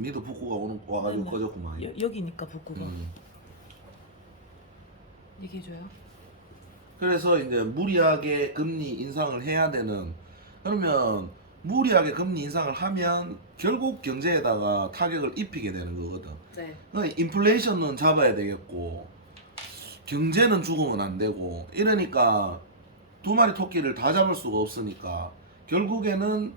니도 북구가 와가지고 뭐, 꺼졌구만. 여기니까 북구가 얘기해줘요. 그래서 이제 무리하게 금리 인상을 해야 되는, 그러면 무리하게 금리 인상을 하면 결국 경제에다가 타격을 입히게 되는 거거든. 네. 그러니까 인플레이션은 잡아야 되겠고 경제는 죽으면 안 되고, 이러니까 두 마리 토끼를 다 잡을 수가 없으니까 결국에는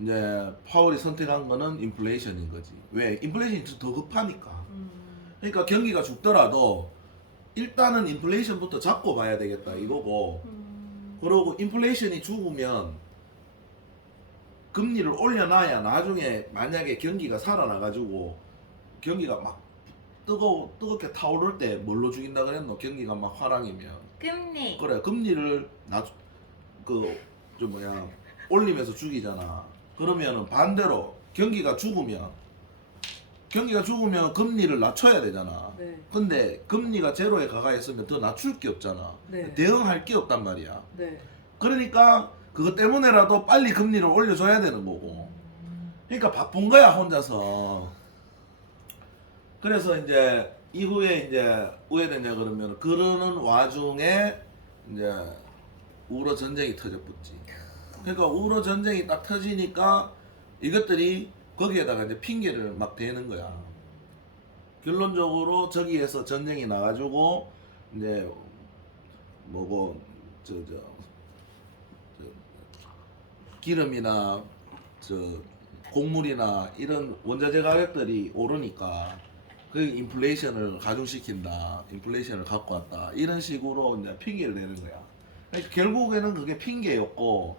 이제 파월이 선택한 거는 인플레이션인 거지. 왜? 인플레이션이 더 급하니까. 그러니까 경기가 죽더라도 일단은 인플레이션부터 잡고 봐야 되겠다 이거고, 그러고 인플레이션이 죽으면 금리를 올려놔야 나중에 만약에 경기가 살아나가지고 경기가 막 뜨겁게 타오를 때 뭘로 죽인다 그랬노? 경기가 막 화랑이면. 금리. 그래, 금리를 올리면서 죽이잖아. 그러면은 반대로 경기가 죽으면 금리를 낮춰야 되잖아. 네. 근데 금리가 제로에 가까이있으면 더 낮출 게 없잖아. 네. 대응할 게 없단 말이야. 네. 그러니까 그것 때문에라도 빨리 금리를 올려줘야 되는 거고. 그러니까 바쁜 거야 혼자서. 그래서 이제 이후에 이제 왜 됐냐 그러면, 그러는 와중에 이제 우러 전쟁이 터져붙지. 그러니까 우러 전쟁이 딱 터지니까 이것들이 거기에다가 이제 핑계를 막 대는 거야. 결론적으로 저기에서 전쟁이 나가지고 이제 뭐고 기름이나 곡물이나 이런 원자재 가격들이 오르니까 그 인플레이션을 가중시킨다, 인플레이션을 갖고 왔다, 이런 식으로 이제 핑계를 대는 거야. 그러니까 결국에는 그게 핑계였고,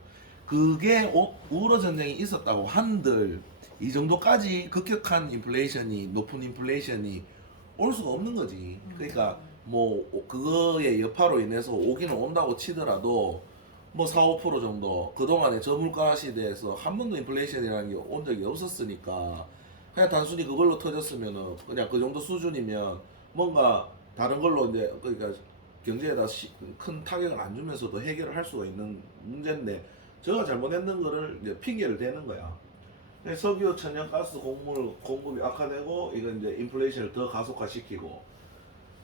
그게 우러 전쟁이 있었다고 한들 이 정도까지 급격한 인플레이션이, 높은 인플레이션이 올 수가 없는 거지. 그러니까 뭐 그거의 여파로 인해서 오기는 온다고 치더라도 뭐 4, 5% 정도, 그동안에 저물가 시대에서 한 번도 인플레이션이라는 게 온 적이 없었으니까 그냥 단순히 그걸로 터졌으면은 그냥 그 정도 수준이면 뭔가 다른 걸로 이제, 그러니까 경제에다 큰 타격을 안 주면서도 해결을 할 수가 있는 문제인데, 저가 잘못했는 거를 이제 핑계를 대는 거야. 석유, 천연, 가스, 곡물 공급이 악화되고, 이건 이제 인플레이션을 더 가속화시키고,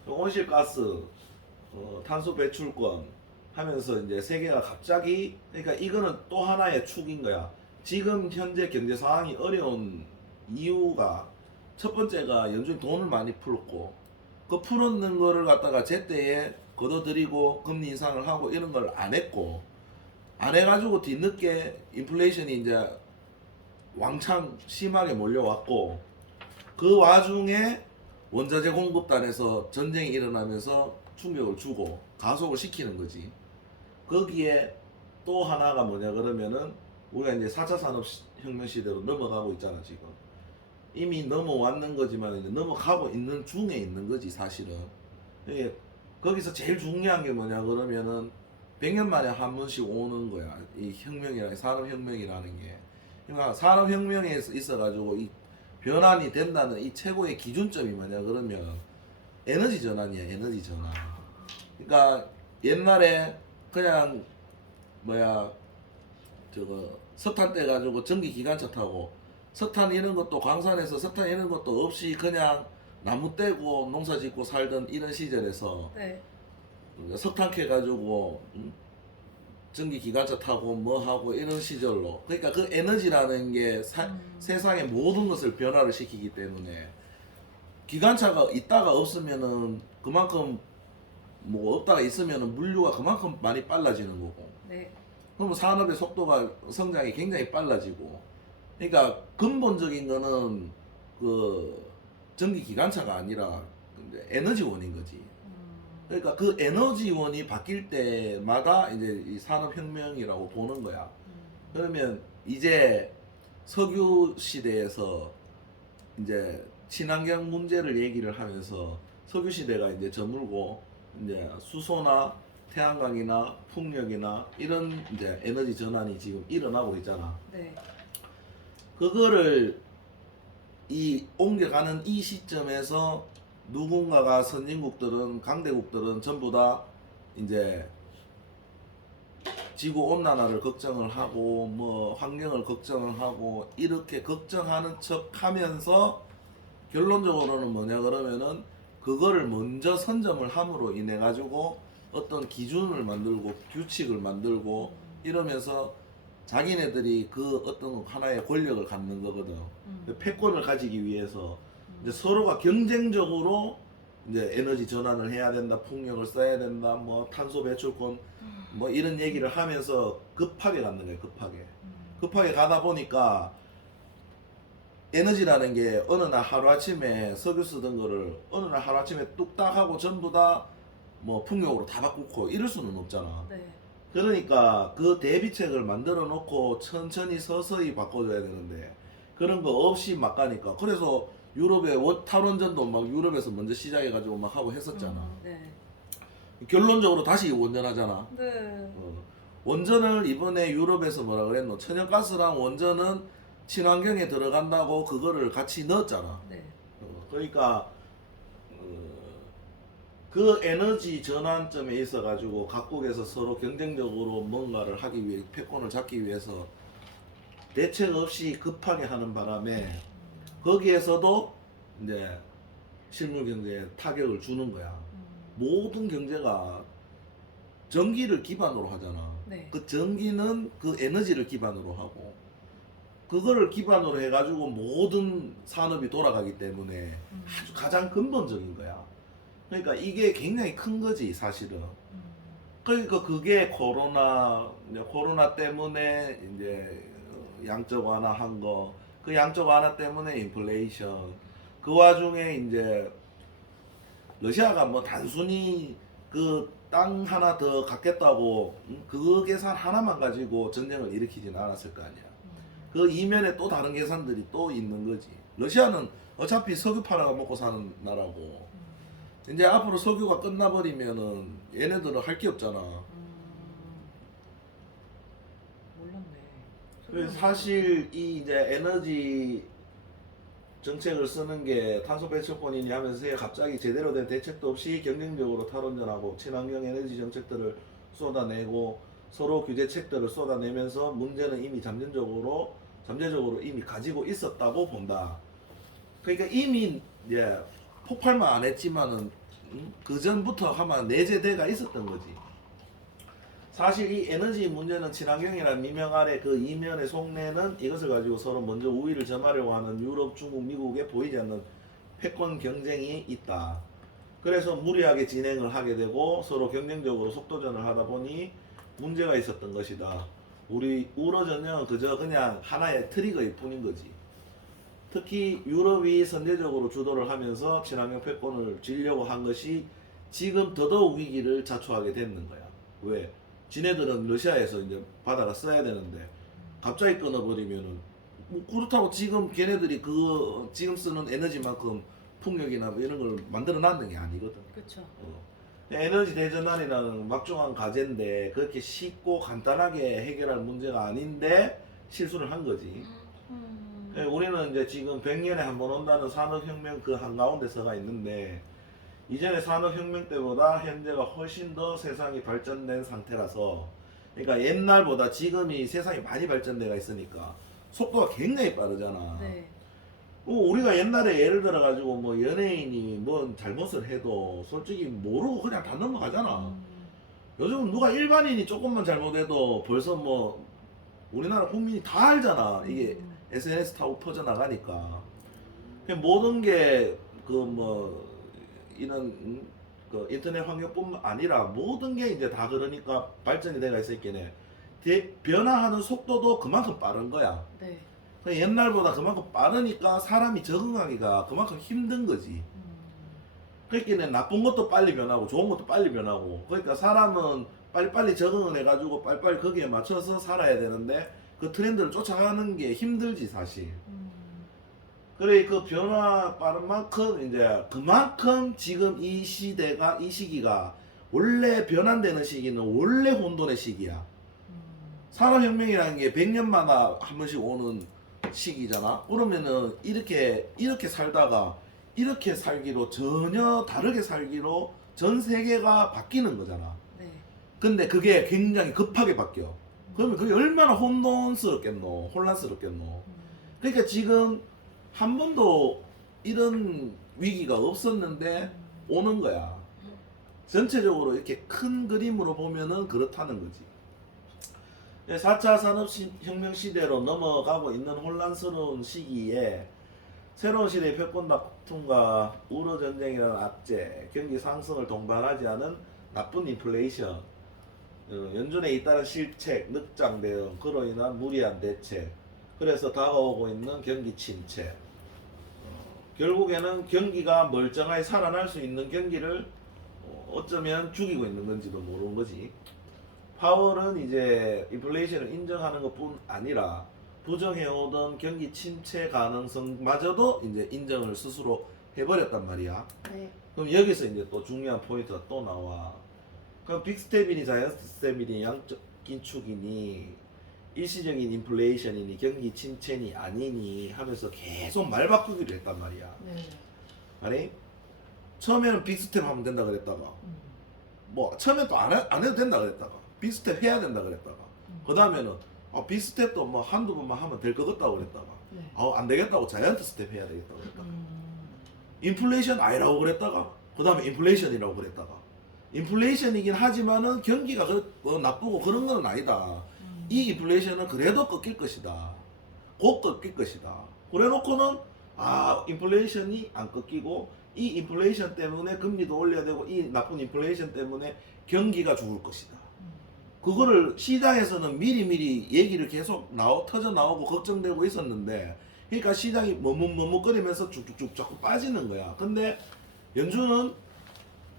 온실가스, 탄소 배출권 하면서 이제 세계가 갑자기, 그러니까 이거는 또 하나의 축인 거야. 지금 현재 경제 상황이 어려운 이유가, 첫 번째가 연준이 돈을 많이 풀었고, 그 풀었는 거를 갖다가 제때에 걷어들이고 금리 인상을 하고 이런 걸 안 했고, 안 해가지고 뒤늦게 인플레이션이 이제 왕창 심하게 몰려왔고, 그 와중에 원자재 공급단에서 전쟁이 일어나면서 충격을 주고 가속을 시키는 거지. 거기에 또 하나가 뭐냐 그러면은, 우리가 이제 4차 산업혁명 시대로 넘어가고 있잖아 지금. 이미 넘어왔는 거지만 이제 넘어가고 있는 중에 있는 거지 사실은. 이게 거기서 제일 중요한 게 뭐냐 그러면은 100년 만에 한 번씩 오는 거야. 이 혁명이라는, 산업혁명이라는 게. 그러니까 산업혁명에 있어가지고 이 변환이 된다는 이 최고의 기준점이 뭐냐 그러면 에너지 전환이야, 에너지 전환. 그러니까 옛날에 그냥 석탄 떼가지고 전기 기관차 타고, 석탄 이런 것도 광산에서 석탄 이런 것도 없이 그냥 나무 떼고 농사 짓고 살던 이런 시절에서, 네. 석탄 캐가지고 전기 기관차 타고 뭐 하고 이런 시절로, 그러니까 그 에너지라는 게 세상의 모든 것을 변화를 시키기 때문에, 기관차가 있다가 없으면은 그만큼, 뭐 없다가 있으면은 물류가 그만큼 많이 빨라지는 거고, 네. 그러면 산업의 속도가, 성장이 굉장히 빨라지고. 그러니까 근본적인 거는 그 전기 기관차가 아니라 에너지원인 거지. 그러니까 그 에너지원이 바뀔 때마다 이제 이 산업혁명이라고 보는 거야. 그러면 이제 석유 시대에서 이제 친환경 문제를 얘기를 하면서 석유 시대가 이제 저물고, 이제 수소나 태양광이나 풍력이나 이런 이제 에너지 전환이 지금 일어나고 있잖아. 네. 그거를 옮겨가는 이 시점에서 누군가가, 선진국들은, 강대국들은 전부 다 이제 지구 온난화를 걱정을 하고 뭐 환경을 걱정을 하고 이렇게 걱정하는 척하면서 결론적으로는 뭐냐 그러면은 그거를 먼저 선점을 함으로 인해 가지고 어떤 기준을 만들고 규칙을 만들고 이러면서 자기네들이 그 어떤 하나의 권력을 갖는 거거든. 패권을 가지기 위해서 이제 서로가 경쟁적으로 이제 에너지 전환을 해야 된다, 풍력을 써야 된다, 뭐 탄소 배출권 뭐 이런 얘기를 하면서 급하게 갖는 거예요. 급하게 가다 보니까 에너지라는 게 어느 날 하루아침에 석유 쓰던 거를 어느 날 하루아침에 뚝딱 하고 전부 다 뭐 풍력으로 다 바꾸고 이럴 수는 없잖아. 네. 그러니까 그 대비책을 만들어 놓고 천천히 서서히 바꿔줘야 되는데 그런 거 없이 막 가니까 그래서 유럽의 탈원전도 막 유럽에서 먼저 시작해가지고 막 하고 했었잖아. 네. 결론적으로 다시 원전하잖아. 네. 원전을 이번에 유럽에서 뭐라 그랬노? 천연가스랑 원전은 친환경에 들어간다고 그거를 같이 넣었잖아. 네. 그러니까 그 에너지 전환점에 있어 가지고 각국에서 서로 경쟁적으로 뭔가를 하기 위해 패권을 잡기 위해서 대책 없이 급하게 하는 바람에 거기에서도 이제 실물 경제에 타격을 주는 거야. 모든 경제가 전기를 기반으로 하잖아. 네. 그 전기는 그 에너지를 기반으로 하고 그거를 기반으로 해가지고 모든 산업이 돌아가기 때문에 아주 가장 근본적인 거야. 그러니까 이게 굉장히 큰 거지 사실은. 그러니까 그게 이제 코로나 때문에 이제 양적 완화한 거, 그 양적 완화 때문에 인플레이션, 그 와중에 이제 러시아가 뭐 단순히 그 땅 하나 더 갖겠다고 그 계산 하나만 가지고 전쟁을 일으키진 않았을 거 아니야. 그 이면에 또 다른 계산들이 또 있는 거지. 러시아는 어차피 석유 팔아가 먹고 사는 나라고. 이제 앞으로 석유가 끝나버리면은 얘네들은 할 게 없잖아. 몰랐네. 그래서 사실 이 이제 에너지 정책을 쓰는 게 탄소 배출권이니 하면서 갑자기 제대로 된 대책도 없이 경쟁적으로 탈원전하고 친환경 에너지 정책들을 쏟아내고 서로 규제책들을 쏟아내면서 문제는 이미 잠재적으로 이미 가지고 있었다고 본다. 그러니까 이미 이제 폭발만 안 했지만은 그 전부터 아마 내재돼가 있었던 거지. 사실 이 에너지 문제는 친환경이라는 미명 아래 그 이면의 속내는 이것을 가지고 서로 먼저 우위를 점하려고 하는 유럽, 중국, 미국에 보이지 않는 패권 경쟁이 있다. 그래서 무리하게 진행을 하게 되고 서로 경쟁적으로 속도전을 하다 보니 문제가 있었던 것이다. 우리 우로전형은 그저 그냥 하나의 트리거일 뿐인 거지. 특히 유럽이 선제적으로 주도를 하면서 친환경 패권을 쥐려고 한 것이 지금 더더욱 위기를 자초하게 됐는 거야. 왜? 지네들은 러시아에서 이제 받아가 써야 되는데 갑자기 끊어버리면은 뭐 그렇다고 지금 걔네들이 그 지금 쓰는 에너지만큼 풍력이나 뭐 이런 걸 만들어 놨는 게 아니거든. 그렇죠. 에너지 대전환이라는 막중한 과제인데 그렇게 쉽고 간단하게 해결할 문제가 아닌데 실수를 한 거지. 우리는 이제 지금 100년에 한 번 온다는 산업혁명 그 한가운데 서가 있는데 이전의 산업혁명 때보다 현재가 훨씬 더 세상이 발전된 상태라서 그러니까 옛날보다 지금이 세상이 많이 발전돼가 있으니까 속도가 굉장히 빠르잖아. 네. 우리가 옛날에 예를 들어 가지고 뭐 연예인이 뭔 잘못을 해도 솔직히 모르고 그냥 다 넘어가잖아. 요즘은 누가 일반인이 조금만 잘못해도 벌써 뭐 우리나라 국민이 다 알잖아. 이게 SNS 타고 퍼져나가니까 모든 게 그 뭐 이런 그 인터넷 환경뿐만 아니라 모든 게 이제 다 그러니까 발전이 돼가 있었겠네. 변화하는 속도도 그만큼 빠른 거야. 네. 옛날보다 그만큼 빠르니까 사람이 적응하기가 그만큼 힘든 거지. 그러니까 나쁜 것도 빨리 변하고 좋은 것도 빨리 변하고 그러니까 사람은 빨리빨리 적응을 해가지고 빨리빨리 거기에 맞춰서 살아야 되는데 그 트렌드를 쫓아가는 게 힘들지 사실. 그래 그 변화 빠른 만큼 이제 그만큼 지금 이 시기가 원래 변환되는 시기는 원래 혼돈의 시기야. 산업혁명이라는 게 100년마다 한 번씩 오는 시기잖아. 그러면은 이렇게 살다가 이렇게 살기로 전혀 다르게 살기로 전 세계가 바뀌는 거잖아. 네. 근데 그게 굉장히 급하게 바뀌어. 그러면 그게 얼마나 혼란스럽겠노. 그러니까 지금 한 번도 이런 위기가 없었는데 오는 거야. 전체적으로 이렇게 큰 그림으로 보면은 그렇다는 거지. 4차 산업혁명 시대로 넘어가고 있는 혼란스러운 시기에 새로운 시대의 패권 다툼과 우러 전쟁이라는 악재, 경기 상승을 동반하지 않은 나쁜 인플레이션, 연준에 잇따른 실책, 늑장 대응, 그로 인한 무리한 대책, 그래서 다가오고 있는 경기 침체. 결국에는 경기가 멀쩡하게 살아날 수 있는 경기를 어쩌면 죽이고 있는 건지도 모르는 거지. 파월은 이제 인플레이션을 인정하는 것뿐 아니라 부정해오던 경기 침체 가능성마저도 이제 인정을 스스로 해버렸단 말이야. 네. 그럼 여기서 이제 또 중요한 포인트가 또 나와. 그럼 빅스텝이니 자이언트 스텝이니 양적 긴축이니 일시적인 인플레이션이니 경기 침체니 아니니 하면서 계속 말 바꾸기를 했단 말이야. 네. 아니 처음에는 빅스텝 하면 된다 그랬다가 뭐 처음엔 또 안 해도 된다 그랬다가 빅스텝 해야 된다 그랬다가 그 다음에는 빅스텝도 뭐 한두 번만 하면 될 것 같다고 그랬다가 네. 안 되겠다고 자이언트 스텝 해야 되겠다고 그랬다가 인플레이션 아니라고 그랬다가 그 다음에 인플레이션이라고 그랬다가 인플레이션이긴 하지만은 경기가 나쁘고 그런 건 아니다. 이 인플레이션은 그래도 꺾일 것이다. 곧 꺾일 것이다. 그래 놓고는 인플레이션이 안 꺾이고 이 인플레이션 때문에 금리도 올려야 되고 이 나쁜 인플레이션 때문에 경기가 죽을 것이다. 그거를 시장에서는 미리미리 얘기를 계속 터져 나오고 걱정되고 있었는데 그러니까 시장이 머뭇머뭇거리면서 쭉쭉쭉 자꾸 빠지는 거야. 근데 연준은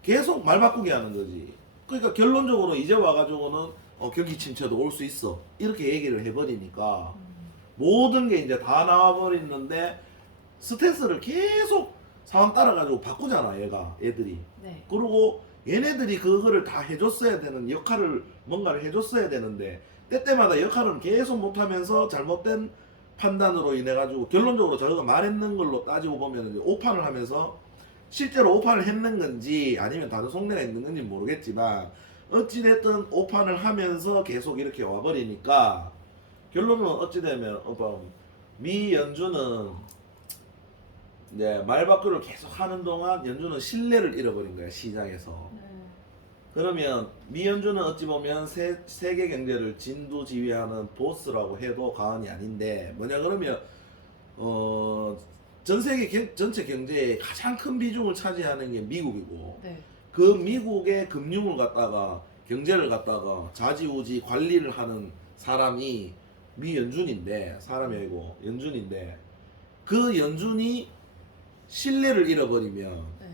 계속 말 바꾸게 하는 거지. 그러니까 결론적으로 이제 와가지고는 경기 침체도 올 수 있어. 이렇게 얘기를 해버리니까 모든 게 이제 다 나와버리는데 스탠스를 계속 상황 따라가지고 바꾸잖아, 애들이. 네. 그리고 얘네들이 그거를 다 해줬어야 되는 역할을 뭔가를 해줬어야 되는데 때때마다 역할을 계속 못하면서 잘못된 판단으로 인해 가지고 결론적으로 자기가 말했는 걸로 따지고 보면 이제 오판을 하면서 실제로 오판을 했는 건지 아니면 다른 속내가 있는 건지 모르겠지만 어찌됐든 오판을 하면서 계속 이렇게 와버리니까 결론은 어찌되면 미 연준은 이제 말바꾸를 계속 하는 동안 연준은 신뢰를 잃어버린 거야, 시장에서. 네. 그러면 미 연준은 어찌 보면 세계 경제를 진두지휘하는 보스라고 해도 과언이 아닌데 뭐냐 그러면 전 세계 전체 경제의 가장 큰 비중을 차지하는 게 미국이고 네. 그 미국의 금융을 갖다가 경제를 갖다가 좌지우지 관리를 하는 사람이 미 연준인데 사람이 아니고 연준인데 그 연준이 신뢰를 잃어버리면 네.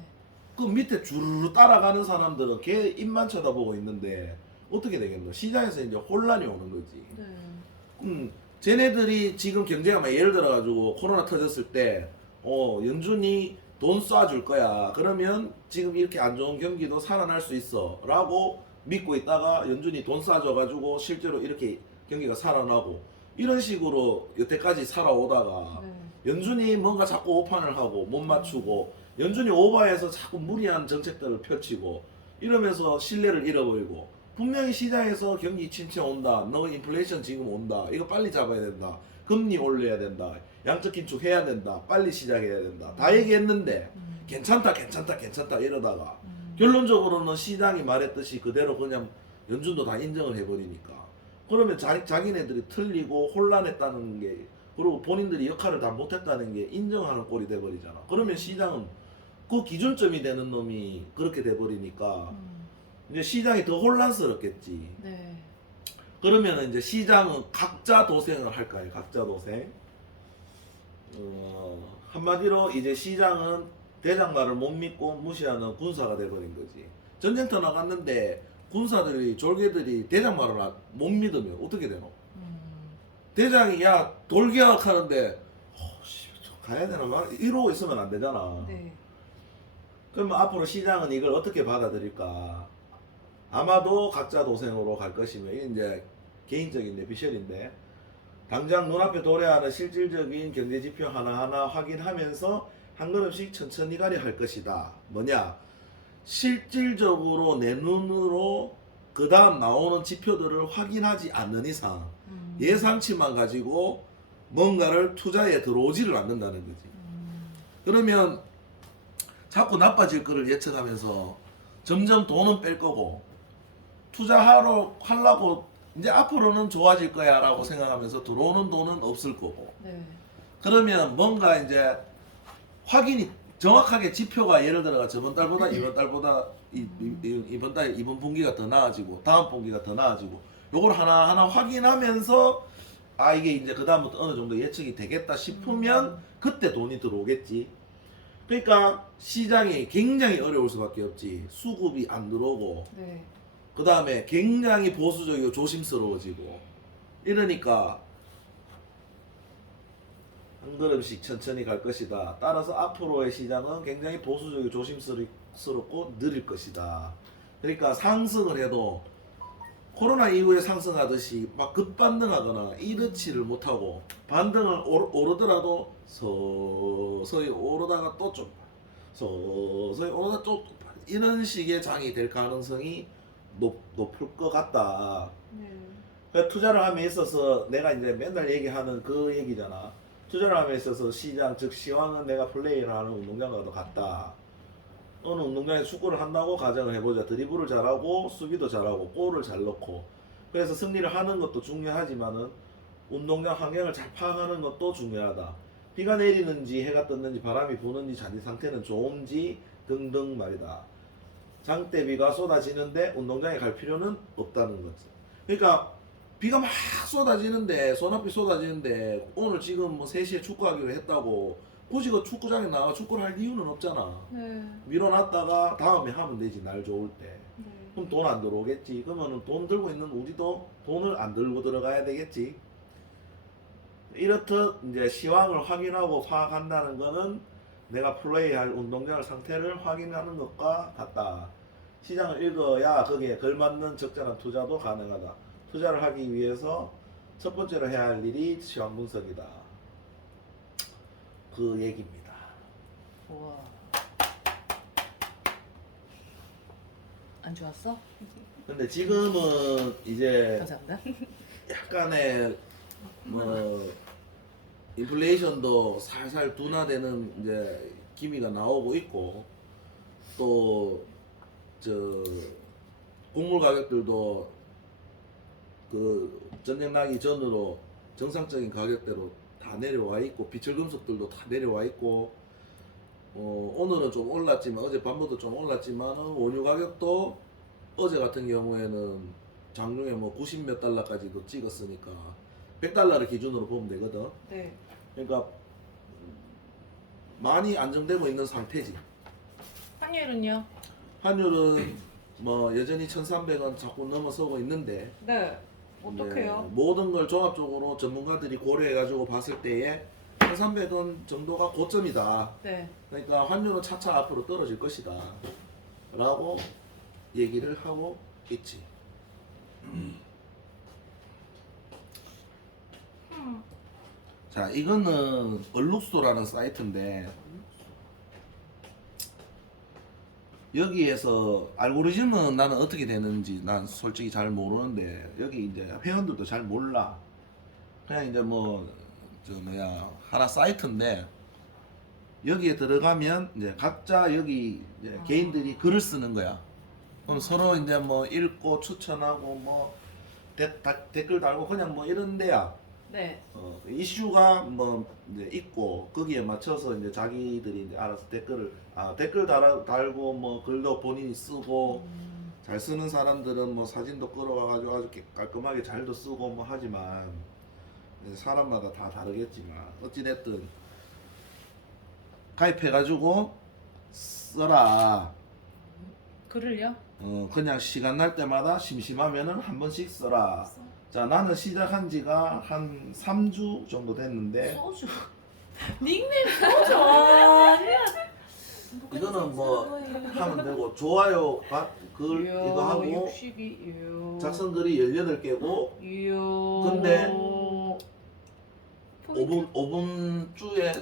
그 밑에 주르르 따라가는 사람들은 걔 입만 쳐다보고 있는데 어떻게 되겠노? 시장에서 이제 혼란이 오는 거지. 네. 쟤네들이 지금 경제가 막 예를 들어가지고 코로나 터졌을 때 연준이 돈 쏴줄 거야. 그러면 지금 이렇게 안 좋은 경기도 살아날 수 있어 라고 믿고 있다가 연준이 돈 쏴줘가지고 실제로 이렇게 경기가 살아나고 이런 식으로 여태까지 살아오다가 네. 연준이 뭔가 자꾸 오판을 하고 못 맞추고 연준이 오버해서 자꾸 무리한 정책들을 펼치고 이러면서 신뢰를 잃어버리고 분명히 시장에서 경기 침체 온다. 너 인플레이션 지금 온다. 이거 빨리 잡아야 된다. 금리 올려야 된다. 양적 긴축 해야 된다. 빨리 시작해야 된다. 다 얘기했는데 괜찮다 이러다가 결론적으로는 시장이 말했듯이 그대로 그냥 연준도 다 인정을 해버리니까 그러면 자기네들이 틀리고 혼란했다는 게 그리고 본인들이 역할을 다 못했다는 게 인정하는 꼴이 돼버리잖아. 그러면 시장은 그 기준점이 되는 놈이 그렇게 돼버리니까 이제 시장이 더 혼란스럽겠지. 네. 그러면 이제 시장은 각자 도생을 할까요? 각자 도생. 한마디로 이제 시장은 대장말을 못 믿고 무시하는 군사가 돼버린 거지. 전쟁터 나갔는데 군사들이 졸개들이 대장말을 못 믿으면 어떻게 되노? 대장이 야 돌개학하는데 가야 되나 막 이러고 있으면 안 되잖아. 네. 그러면 앞으로 시장은 이걸 어떻게 받아들일까? 아마도 각자 도생으로 갈 것이며 이게 이제 개인적인 내피셜인데 당장 눈앞에 도래하는 실질적인 경제 지표 하나하나 확인하면서 한 걸음씩 천천히 가려 할 것이다. 뭐냐? 실질적으로 내 눈으로 그 다음 나오는 지표들을 확인하지 않는 이상 예상치만 가지고 뭔가를 투자에 들어오지를 않는다는 거지. 그러면 자꾸 나빠질 거를 예측하면서 점점 돈은 뺄 거고 하려고 이제 앞으로는 좋아질 거야 라고 생각하면서 들어오는 돈은 없을 거고 네. 그러면 뭔가 이제 확인이 정확하게 지표가 예를 들어 저번 달보다 이번 달보다 이번 달 이번 분기가 더 나아지고 다음 분기가 더 나아지고 요걸 하나하나 확인하면서 아 이게 이제 그 다음부터 어느 정도 예측이 되겠다 싶으면 그때 돈이 들어오겠지. 그러니까 시장이 굉장히 어려울 수밖에 없지. 수급이 안 들어오고 네. 그 다음에 굉장히 보수적이고 조심스러워지고 이러니까 한 걸음씩 천천히 갈 것이다. 따라서 앞으로의 시장은 굉장히 보수적이고 조심스럽고 느릴 것이다. 그러니까 상승을 해도 코로나 이후에 상승하듯이 막 급반등하거나 이렇지를 못하고 반등을 오르더라도 서서히 오르다가 또 좀 서서히 오르다 또 이런 식의 장이 될 가능성이 높을 것 같다. 네. 그러니까 투자를 함에 있어서 내가 이제 맨날 얘기하는 그 얘기잖아. 투자를 함에 있어서 시장 즉 시황은 내가 플레이를 하는 운동장과도 같다. 어느 운동장에 축구를 한다고 가정을 해보자. 드리블을 잘하고 수비도 잘하고 골을 잘 넣고 그래서 승리를 하는 것도 중요하지만은 운동장 환경을 잘 파악하는 것도 중요하다. 비가 내리는지 해가 떴는지 바람이 부는지 자기 상태는 좋은지 등등 말이다. 장대비가 쏟아지는데 운동장에 갈 필요는 없다는 거지. 그러니까 비가 막 쏟아지는데 소나비 쏟아지는데 오늘 지금 뭐 3시에 축구하기로 했다고 굳이 그 축구장에 나가 축구를 할 이유는 없잖아. 네. 밀어놨다가 다음에 하면 되지 날 좋을 때. 네. 그럼 돈 안 들어오겠지. 그러면은 돈 들고 있는 우리도 돈을 안 들고 들어가야 되겠지. 이렇듯 이제 시황을 확인하고 파악한다는 거는 내가 플레이할 운동장 상태를 확인하는 것과 같다. 시장을 읽어야 거기에 걸맞는 적절한 투자도 가능하다. 투자를 하기 위해서 첫 번째로 해야 할 일이 시황 분석이다. 그 얘기입니다. 우와. 안 좋았어? 근데 지금은 이제 감사합니다. 약간의 뭐 인플레이션도 살살 둔화되는 이제 기미가 나오고 있고 또 저 곡물 가격들도 그 전쟁 나기 전으로 정상적인 가격대로 다 내려와 있고 비철금속들도 다 내려와 있고 오늘은 좀 올랐지만 어제 밤부터 좀 올랐지만 원유 가격도 어제 같은 경우에는 장중에 뭐 90 몇 달러까지도 찍었으니까 100달러를 기준으로 보면 되거든. 네. 그러니까 많이 안정되고 있는 상태지. 환율은요? 환율은 뭐 여전히 1,300원 자꾸 넘어서고 있는데 네. 어떡해요? 네, 모든 걸 종합적으로 전문가들이 고려해가지고 봤을 때에 1,300원 정도가 고점이다. 네. 그러니까 환율은 차차 앞으로 떨어질 것이다. 라고 얘기를 하고 있지. 자, 이거는 얼룩소라는 사이트인데 여기에서 알고리즘은 나는 어떻게 되는지 난 솔직히 잘 모르는데 여기 이제 회원들도 잘 몰라. 그냥 이제 뭐 저 뭐야 하나 사이트인데 여기에 들어가면 이제 각자 여기 이제 개인들이 글을 쓰는 거야. 그럼 서로 이제 뭐 읽고 추천하고 뭐 댓글 달고 그냥 뭐 이런 데야. 네. 이슈가 뭐 이제 있고 거기에 맞춰서 이제 자기들이 이제 알아서 댓글 달고 뭐 글도 본인이 쓰고 잘 쓰는 사람들은 뭐 사진도 끌어와가지고 아주 깔끔하게 잘도 쓰고 뭐 하지만 사람마다 다 다르겠지만 어찌됐든 가입해가지고 써라. 글을요? 그냥 시간 날 때마다 심심하면은 한 번씩 써라. 자, 나는 시작한 지가 한 3주 정도 됐는데 소주. 닉네임 소주. 아니야. 이거는 뭐 하면 되고 좋아요 글 이거 하고 62. 작성글이 18개고 근데 5분 주에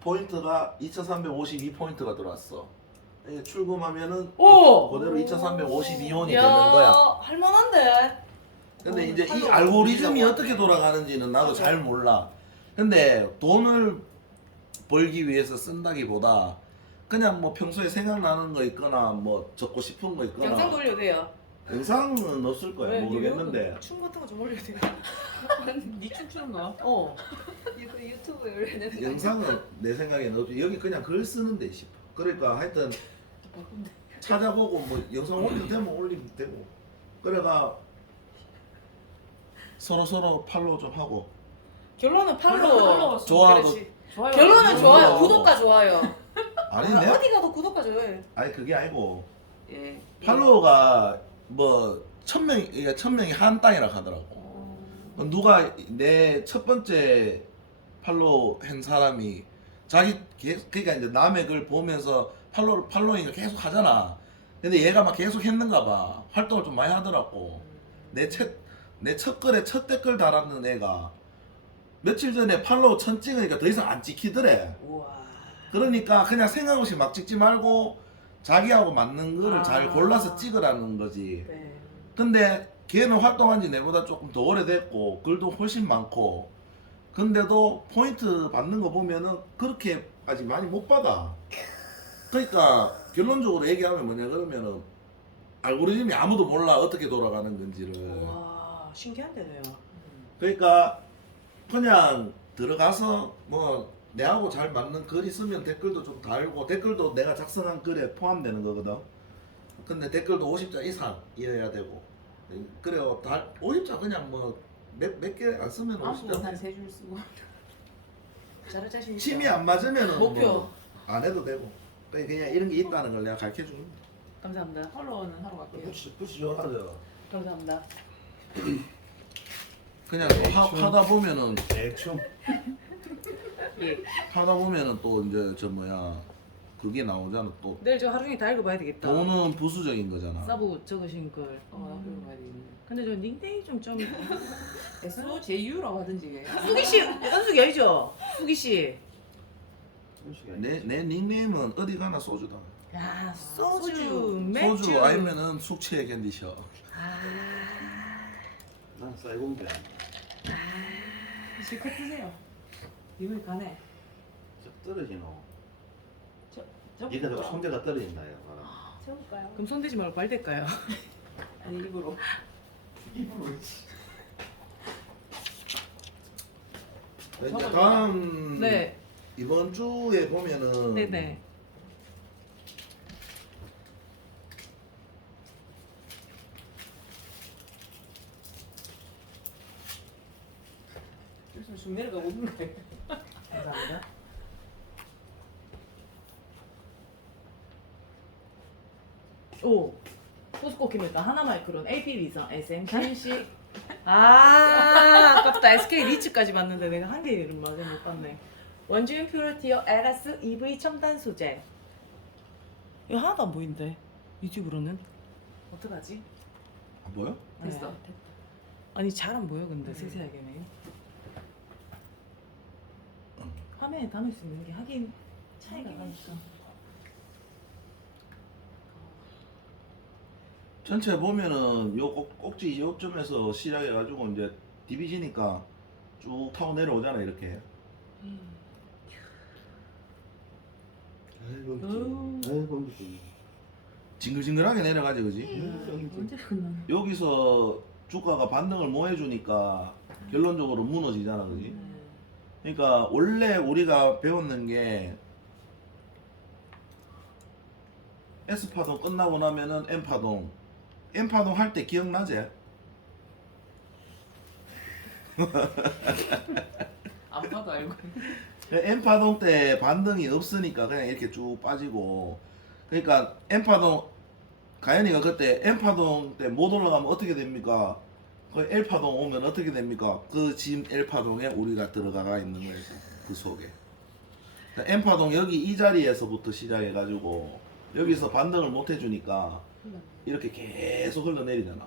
포인트가 2352포인트가 들어왔어. 이게 출금하면은 오! 그대로 2,352원이 야, 되는 거야. 할만한데. 근데 이제 이 팔로 알고리즘이 올리려고 어떻게 하네. 돌아가는지는 나도 맞아. 잘 몰라. 근데 돈을 벌기 위해서 쓴다기보다 그냥 뭐 평소에 생각나는 거 있거나 뭐 적고 싶은 거 있거나 영상도 올려도 돼요. 영상은 없을 거야 왜? 모르겠는데 춤 같은 거 좀 올려도 돼요. 니 춤추는 거야? 어. 이거 유튜브에 올려야 되는 거 영상은 내 생각에는 없지. 여기 그냥 글 쓰는 데 싶어. 그러니까 하여튼 찾아보고 뭐 영상 올리면 되면 올리면 되고 그래가 서로 팔로우 좀 하고 결론은 팔로우. 팔로. 좋아도 그렇지. 좋아요. 결론은 좋아요. 좋아요. 구독과 좋아요. 아니 내 어디 가도 구독과 좋아요. 아니 그게 아니고 예. 팔로워가 뭐 1,000명이 그러니까 1,000명이 한 땅이라 하더라고. 누가 내 첫 번째 팔로우 한 사람이 자기 그러니까 이제 남의 글 보면서 팔로잉을 계속 하잖아. 근데 얘가 막 계속 했는가 봐. 활동을 좀 많이 하더라고. 내 첫 글에 첫 댓글 달았는 애가 며칠 전에 팔로우 1,000 찍으니까 더 이상 안 찍히더래. 우와. 그러니까 그냥 생각 없이 막 찍지 말고 자기하고 맞는 거를 아. 잘 골라서 찍으라는 거지. 네. 근데 걔는 활동한 지 내보다 조금 더 오래됐고 글도 훨씬 많고 근데도 포인트 받는 거 보면은 그렇게까지 많이 못 받아. 그러니까 결론적으로 얘기하면 뭐냐 그러면은 알고리즘이 아무도 몰라 어떻게 돌아가는 건지를. 와, 신기한 데네요. 그러니까 그냥 들어가서 뭐 내하고 잘 맞는 글 있으면 댓글도 좀 달고 댓글도 내가 작성한 글에 포함되는 거거든. 근데 댓글도 50자 이상이어야 되고 그래요. 50자 그냥 뭐 몇 개 안 쓰면 아무튼 50자 한3줄 쓰고. 잘할 자신 있어. 침이 안 맞으면은 목표. 뭐 안 해도 되고 그냥 이런 게 있다는 걸 내가 가르쳐 주는 거야. 감사합니다. 팔로우는 하러 갈게요. 붙이 좋아하죠. 감사합니다. 그냥 또 하다 보면은 대충 예. 하다 보면은 또 이제 저 뭐야 그게 나오잖아. 또 내일 저 하루 종일 다 읽어봐야 되겠다. 돈은 부수적인 거잖아. 서브 적으신 걸. 나 그런 거 되겠네. 근데 저 닉네임 좀. SOJU라고 하든지. 수기 씨, 연숙이 아니죠? 수기 씨. 내 닉네임은 어디 가나 소주다. 야, 소주, 소주. 맥주. 소주 아니면은 숙취에 견디셔. 아, 난 쌀공대 실컷 드세요. 님을 가네. 저 떨어지노 저 니가 저 손대가 떨어진다요 채울까요? 그럼 손 대지 말고 발 댈까요? 아니 입으로. 이제 다음 네, 이번 주에 보면은 네네. 요즘 중 내려가고 있는 거예요. 감사합니다. 오, 포스코키니까 하나마이크론 AP 위성 SM70. 아, 아깝다. SK 리츠까지 봤는데 내가 한 개 이름 맞아 못 봤네. 원주인 퓨리티어 LS EV 첨단 소재. 이거 하나도 안 보이는데 유튜브로는 어떡하지? 아, 뭐야? 됐어. 네. 아니 잘 안 보여 근데 세세하게는. 화면에 담을 수 있는 게 하긴 차이가 나니까. 전체 보면은 요 꼭지 요점에서 시작해가지고 이제 디비지니까 쭉 타고 내려오잖아 이렇게. 아이고 음. 아이고 힘들지. 징글징글하게 내려가지 그지? 언제 끝나나? 여기서 주가가 반등을 못 해주니까 결론적으로 무너지잖아 그지? 그러니까 원래 우리가 배웠는 게 S파동 끝나고 나면은 M파동 할 때 기억나지? 안 봐도 알고. M파동 때 반등이 없으니까 그냥 이렇게 쭉 빠지고 그러니까 M파동 가연이가 그때 M파동 때 못 올라가면 어떻게 됩니까? 그 L파동 오면 어떻게 됩니까? 그 지금 L파동에 우리가 들어가 있는 거예요. 그 속에. M파동 여기 이 자리에서부터 시작해가지고 여기서 반등을 못 해주니까 이렇게 계속 흘러내리잖아.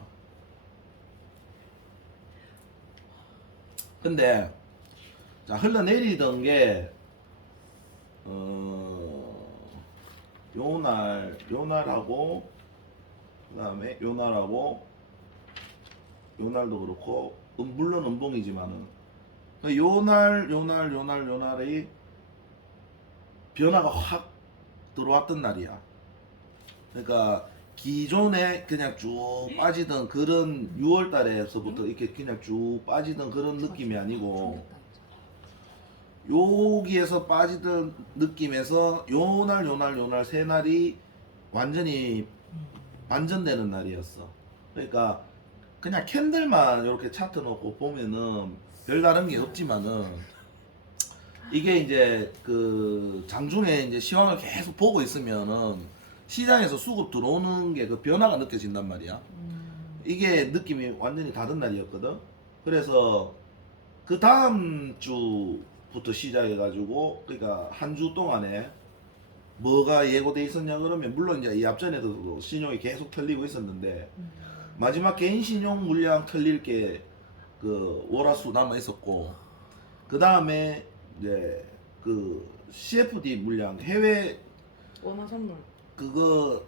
근데 자 흘러내리던 게 요날하고 그다음에 요날하고 요날도 그렇고 물론 음봉이지만은 요날이 변화가 확 들어왔던 날이야. 그러니까 기존에 그냥 쭉 빠지던 그런 6월 달에서부터 이렇게 그냥 쭉 빠지던 그런 느낌이 아니고 여기에서 빠지던 느낌에서 요날 세 날이 완전히 반전되는 날이었어. 그러니까 그냥 캔들만 이렇게 차트 놓고 보면은 별다른 게 없지만은 이게 이제 그 장중에 이제 시황을 계속 보고 있으면은 시장에서 수급 들어오는 게 그 변화가 느껴진단 말이야. 이게 느낌이 완전히 다른 날이었거든. 그래서 그 다음 주부터 시작해가지고 그러니까 한 주 동안에 뭐가 예고돼 있었냐 그러면 물론 이제 이 앞전에도 신용이 계속 털리고 있었는데 마지막 개인 신용 물량 털릴 게 그 월화수 남아 있었고 그 다음에 이제 그 CFD 물량 해외 원화 선물. 그거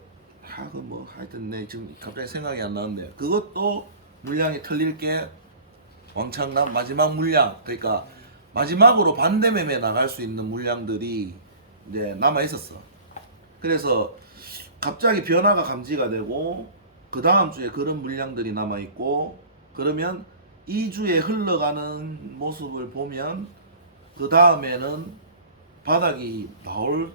뭐 하여튼 내 지금 갑자기 생각이 안 나는데 그것도 물량이 털릴 게 왕창남 마지막 물량 그러니까 마지막으로 반대 매매 나갈 수 있는 물량들이 이제 남아 있었어. 그래서 갑자기 변화가 감지가 되고 그 다음 주에 그런 물량들이 남아 있고 그러면 2주에 흘러가는 모습을 보면 그 다음에는 바닥이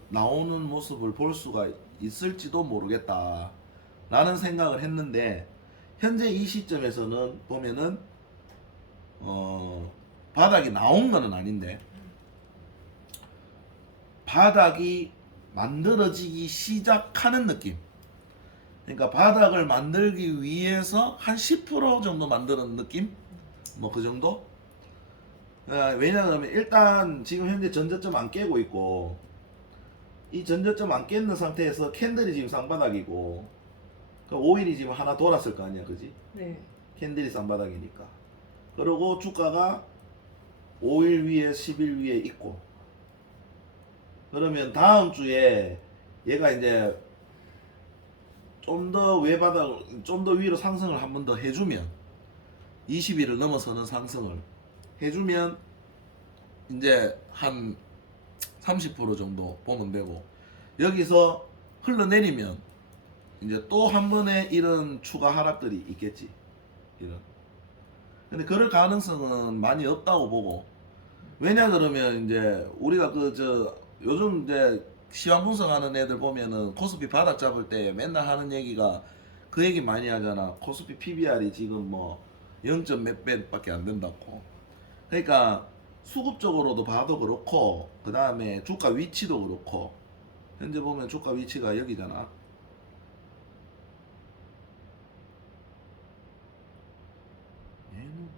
나오는 모습을 볼 수가 있을지도 모르겠다 라는 생각을 했는데 현재 이 시점에서는 보면은 바닥이 나온 거는 아닌데 바닥이 만들어지기 시작하는 느낌. 그러니까 바닥을 만들기 위해서 한 10% 정도 만드는 느낌? 뭐 그 정도? 왜냐하면 일단 지금 현재 전저점 안 깨고 있고 이 전저점 안 깼는 상태에서 캔들이 지금 쌍바닥이고 그 오일이 지금 하나 돌았을 거 아니야, 그지? 네. 캔들이 쌍바닥이니까. 그리고 주가가 5일 위에 10일 위에 있고 그러면 다음 주에 얘가 이제 좀 더 외바닥 좀 더 위로 상승을 한 번 더 해주면 20일을 넘어서는 상승을 해주면 이제 한 30% 정도 보면 되고 여기서 흘러내리면 이제 또 한 번의 이런 추가 하락들이 있겠지. 이런. 근데 그럴 가능성은 많이 없다고 보고 왜냐 그러면 이제 우리가 요즘 이제 시황 분석하는 애들 보면은 코스피 바닥 잡을 때 맨날 하는 얘기가 그 얘기 많이 하잖아. 코스피 PBR이 지금 뭐 0점 몇 배밖에 안 된다고. 그러니까 수급적으로도 봐도 그렇고 그 다음에 주가 위치도 그렇고 현재 보면 주가 위치가 여기잖아. 얘는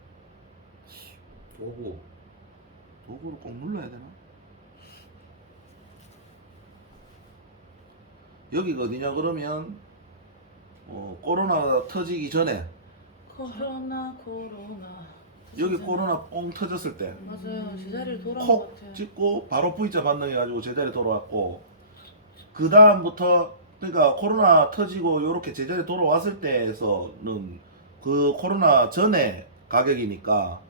도구를 꼭 눌러야 되나? 여기가 어디냐 그러면 코로나 터지기 전에 코로나. 여기 진짜. 코로나 뻥 터졌을 때 맞아요. 제자리를 돌아온 콕 것 같아요. 찍고 바로 V자 반응해가지고 제자리 돌아왔고 그 다음부터 그러니까 코로나 터지고 요렇게 제자리 돌아왔을 때에서는 그 코로나 전에 가격이니까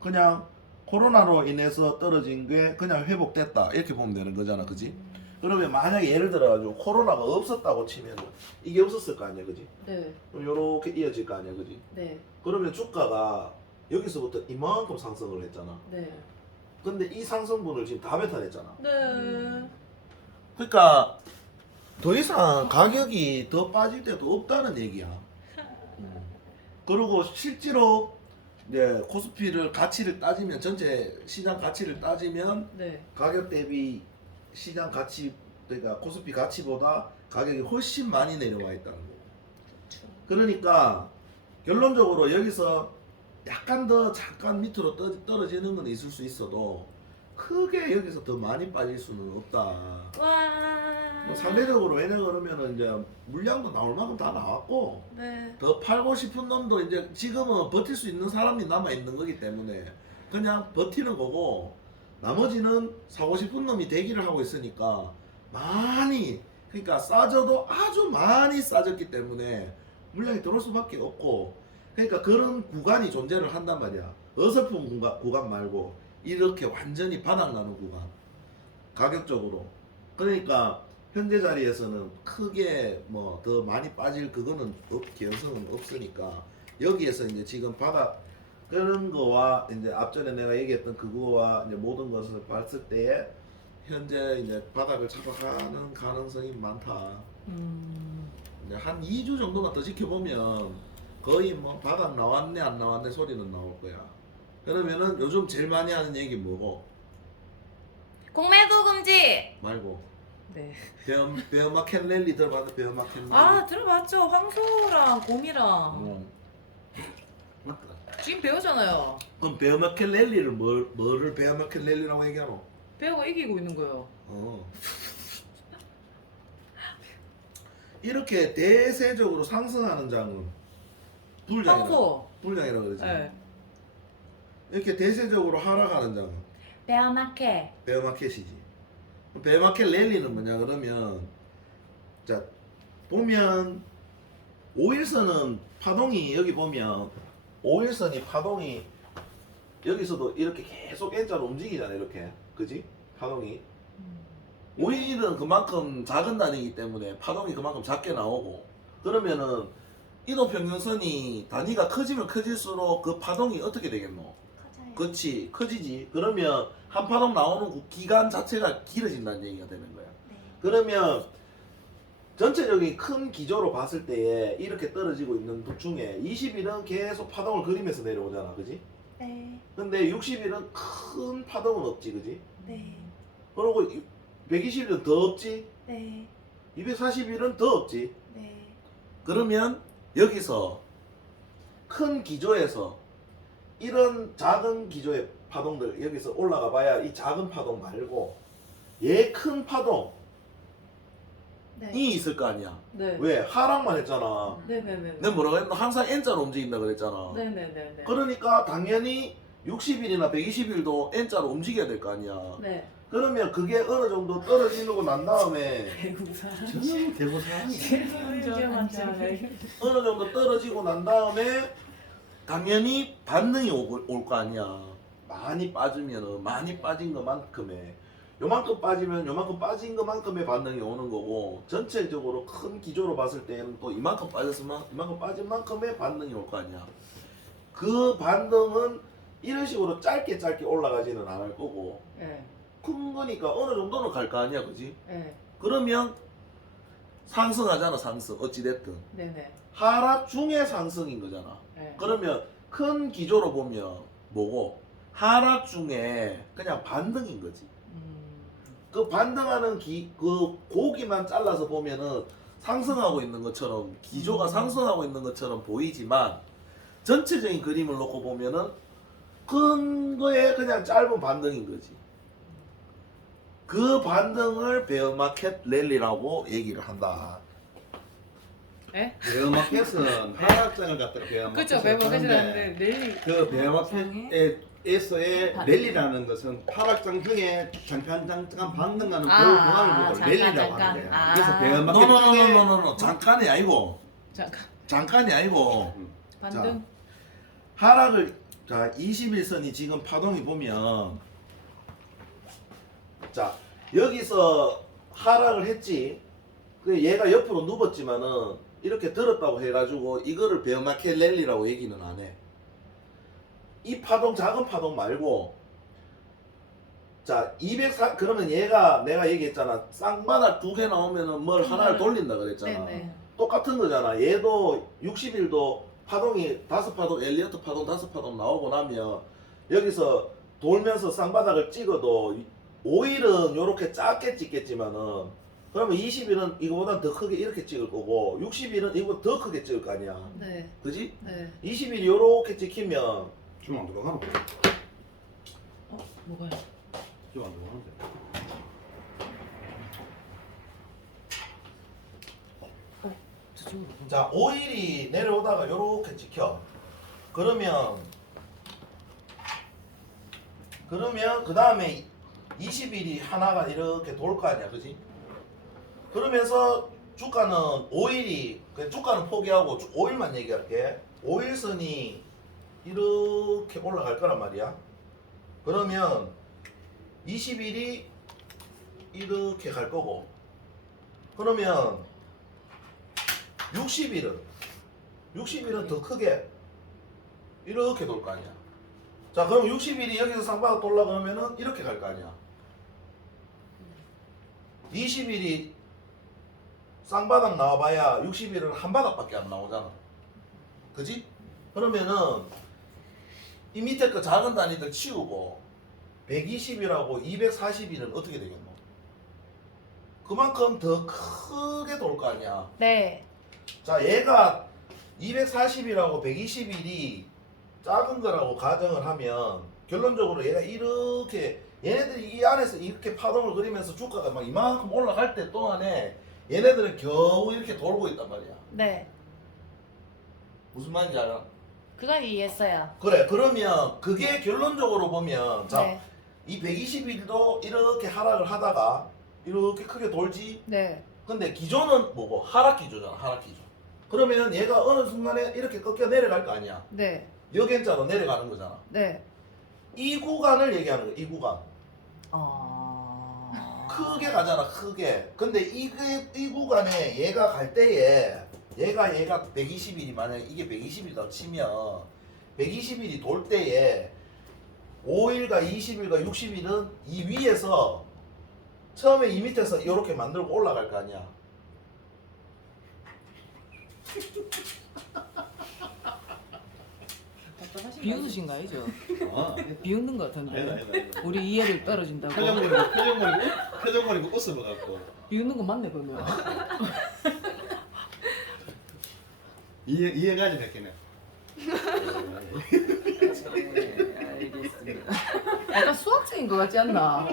그냥 코로나로 인해서 떨어진 게 그냥 회복됐다 이렇게 보면 되는 거잖아, 그지? 그러면 만약에 예를 들어가지고 코로나가 없었다고 치면 이게 없었을 거 아니야, 그지? 네. 그럼 요렇게 이어질 거 아니야, 그지? 네. 그러면 주가가 여기서부터 이만큼 상승을 했잖아. 네. 근데 이 상승분을 지금 다 배탈했잖아. 네. 그러니까 더 이상 가격이 더 빠질 때도 없다는 얘기야. 그리고 실제로 이제 코스피를 가치를 따지면 전체 시장 가치를 따지면 네. 가격 대비 시장 가치 그러니까 코스피 가치보다 가격이 훨씬 많이 내려와 있다는 거. 그러니까 결론적으로 여기서 약간 더 잠깐 밑으로 떨어지는 건 있을 수 있어도 크게 여기서 더 많이 빠질 수는 없다. 와. 뭐 상대적으로 왜냐 그러면은 이제 물량도 나올 만큼 다 나왔고 네. 더 팔고 싶은 놈도 이제 지금은 버틸 수 있는 사람이 남아 있는 거기 때문에 그냥 버티는 거고 나머지는 사고 싶은 놈이 대기를 하고 있으니까 많이 그러니까 싸져도 아주 많이 싸졌기 때문에 물량이 들어올 수밖에 없고, 그러니까 그런 구간이 존재를 한단 말이야. 어설픈 구간 말고 이렇게 완전히 바닥나는 구간, 가격적으로. 그러니까 현재 자리에서는 크게 뭐 더 많이 빠질 그거는 개연성은 없으니까, 여기에서 이제 지금 바닥 그런 거와 이제 앞전에 내가 얘기했던 그거와 이제 모든 것을 봤을 때에 현재 이제 바닥을 잡아가는 가능성이 많다. 이제 한 2주 정도만 더 지켜보면 거의 뭐 바닥 나왔네 안 나왔네 소리는 나올 거야. 그러면은 요즘 제일 많이 하는 얘기 뭐고? 공매도 금지. 말고 네. 베어마켓 랠리 들어봤나? 베어마켓 랠리. 아 들어봤죠. 황소랑 곰이랑 어. 맞더라. 지금 배우잖아요. 그럼 베어마켓 랠리를 뭐를 베어마켓 랠리라고 얘기하노? 배우가 이기고 있는 거예요. 이렇게 대세적으로 상승하는 장은 불장이라, 황소. 불장이라고 그러지. 네. 이렇게 대세적으로 하락하는 장은 베어마켓. 베어마켓이지. 베어마켓 랠리는 뭐냐 그러면, 자 보면 5일선은 파동이, 여기 보면 5일선이 파동이 여기서도 이렇게 계속 N자로 움직이잖아. 이렇게, 그지? 파동이 5일은 그만큼 작은 단위이기 때문에 파동이 그만큼 작게 나오고, 그러면은 이동평균선이 단위가 커지면 커질수록 그 파동이 어떻게 되겠노? 커져요. 그렇지, 커지지. 그러면 한 파동 나오는 그 기간 자체가 길어진다는 얘기가 되는 거야. 네. 그러면 전체적인 큰 기조로 봤을 때에 이렇게 떨어지고 있는 중에 20일은 계속 파동을 그리면서 내려오잖아, 그지? 네. 근데 60일은 큰 파동은 없지, 그지? 네. 그리고 120일은 더 없지? 네. 240일은 더 없지? 네. 그러면 여기서 큰 기조에서 이런 작은 기조의 파동들 여기서 올라가 봐야 이 작은 파동 말고 얘 큰 파동이 네. 있을 거 아니야. 네. 왜? 하락만 했잖아. 네네네. 내가 뭐라고 했나? 항상 N자로 움직인다 그랬잖아. 네네네. 그러니까 당연히 60일이나 120일도 N자로 움직여야 될 거 아니야. 네. 그러면 그게 어느 정도 떨어지고 난 다음에 배구사. 저는 대구 사람이야. 어느 정도 떨어지고 난 다음에 당연히 반등이 올 거 아니야. 많이 빠지면은 많이 빠진 것만큼의, 요만큼 빠지면 요만큼 빠진 것만큼의 반등이 오는 거고, 전체적으로 큰 기조로 봤을 때는 또 이만큼 빠졌으면 이만큼 빠진 만큼의 반등이 올 거 아니야. 그 반등은 이런 식으로 짧게 올라가지는 않을 거고, 네. 큰 거니까 어느 정도는 갈 거 아니야, 그지? 네. 그러면 상승하잖아, 상승. 어찌됐든 네네. 하락 중에 상승인 거잖아. 네. 그러면 큰 기조로 보면 뭐고? 하락 중에 그냥 반등인 거지. 그 반등하는 그 고기만 잘라서 보면은 상승하고 있는 것처럼, 기조가 상승하고 있는 것처럼 보이지만, 전체적인 그림을 놓고 보면은 큰 거에 그냥 짧은 반등인 거지. 그 반등을 베어마켓 랠리라고 얘기를 한다. 네? 베어마켓은 하락장을 갖다가 베어마켓. 그렇죠. 배우가시는데 내일 그 베어마켓에서의 랠리라는 것은 하락장 중에 잠깐 반등하는 그 구간을 보고 랠리라고 하는 거야. 그래서 베어마켓 중에 노노노노노노 잠깐이 아니고, 잠깐 잠깐이 아니고, 반등. 하락을, 자 21선이 지금 파동이 보면, 자 여기서 하락을 했지. 그 얘가 옆으로 누웠지만은 이렇게 들었다고 해가지고 이거를 베어마켓 랠리라고 얘기는 안 해. 이 파동, 작은 파동 말고, 자 204, 그러면 얘가 내가 얘기했잖아, 쌍바닥 2개 나오면은 뭘 하나를 돌린다 그랬잖아. 네네. 똑같은 거잖아. 얘도 60일도 파동이 5파동, 엘리어트 파동 5파동 나오고 나면 여기서 돌면서 쌍바닥을 찍어도 5일은 요렇게 작게 찍겠지만은, 그러면 20일은 이거보다 더 크게 이렇게 찍을 거고, 60일은 이거보다 더 크게 찍을 거 아니야. 네. 그지? 네. 20일이 요렇게 찍히면, 좀안 들어가는 거야. 뭐가요? 좀안 들어가는데. 저쪽으로. 자 5일이 내려오다가 요렇게 찍혀. 그러면 그 다음에 20일이 하나가 이렇게 돌 거 아니야, 그지? 그러면서 주가는 5일이 주가는 포기하고 5일만 얘기할게. 5일선이 이렇게 올라갈 거란 말이야. 그러면 20일이 이렇게 갈 거고. 그러면 60일은 더 크게 이렇게 돌 거 아니야. 자, 그럼 60일이 여기서 쌍바닥 돌라 그러면은 이렇게 갈 거 아니야. 20일이 쌍바닥 나와봐야 60일은 한 바닥밖에 안 나오잖아. 그지? 그러면은 이 밑에 거 작은 단위들 치우고 120일하고 240일은 어떻게 되겠노? 그만큼 더 크게 돌 거 아니야. 네. 자, 얘가 240일하고 120일이 작은 거라고 가정을 하면 결론적으로 얘가 이렇게 얘네들이 이 안에서 이렇게 파동을 그리면서 주가가 막 이만큼 올라갈 때 동안에 얘네들은 겨우 이렇게 돌고 있단 말이야. 네. 무슨 말인지 알아? 그건 이해했어요. 그래, 그러면 그게 결론적으로 보면 자, 네. 이 120일도 이렇게 하락을 하다가 이렇게 크게 돌지. 네. 근데 기조는 뭐고? 하락 기조잖아, 하락 기조. 그러면 얘가 어느 순간에 이렇게 꺾여 내려갈 거 아니야. 네. 역행자로 내려가는 거잖아. 네. 이 구간을 얘기하는 거야, 이 구간. 크게 가잖아, 크게. 근데 이 구간에 얘가 갈 때에 얘가 120일이 만약에 이게 120일이라고 치면 120일이 돌 때에 5일과 20일과 60일은 이 위에서 처음에 이 밑에서 이렇게 만들고 올라갈 거 아니야. 비웃으신 거 아니죠? 아, 비웃는 거 같은데. 아니다. 우리 이해를 떨어진다고. 표정 버리고 웃어 갖고 비웃는 거 맞네 그러면. 이해가지 됐겠네. 알겠습니다. 약간 수학적인 거 같지 않나?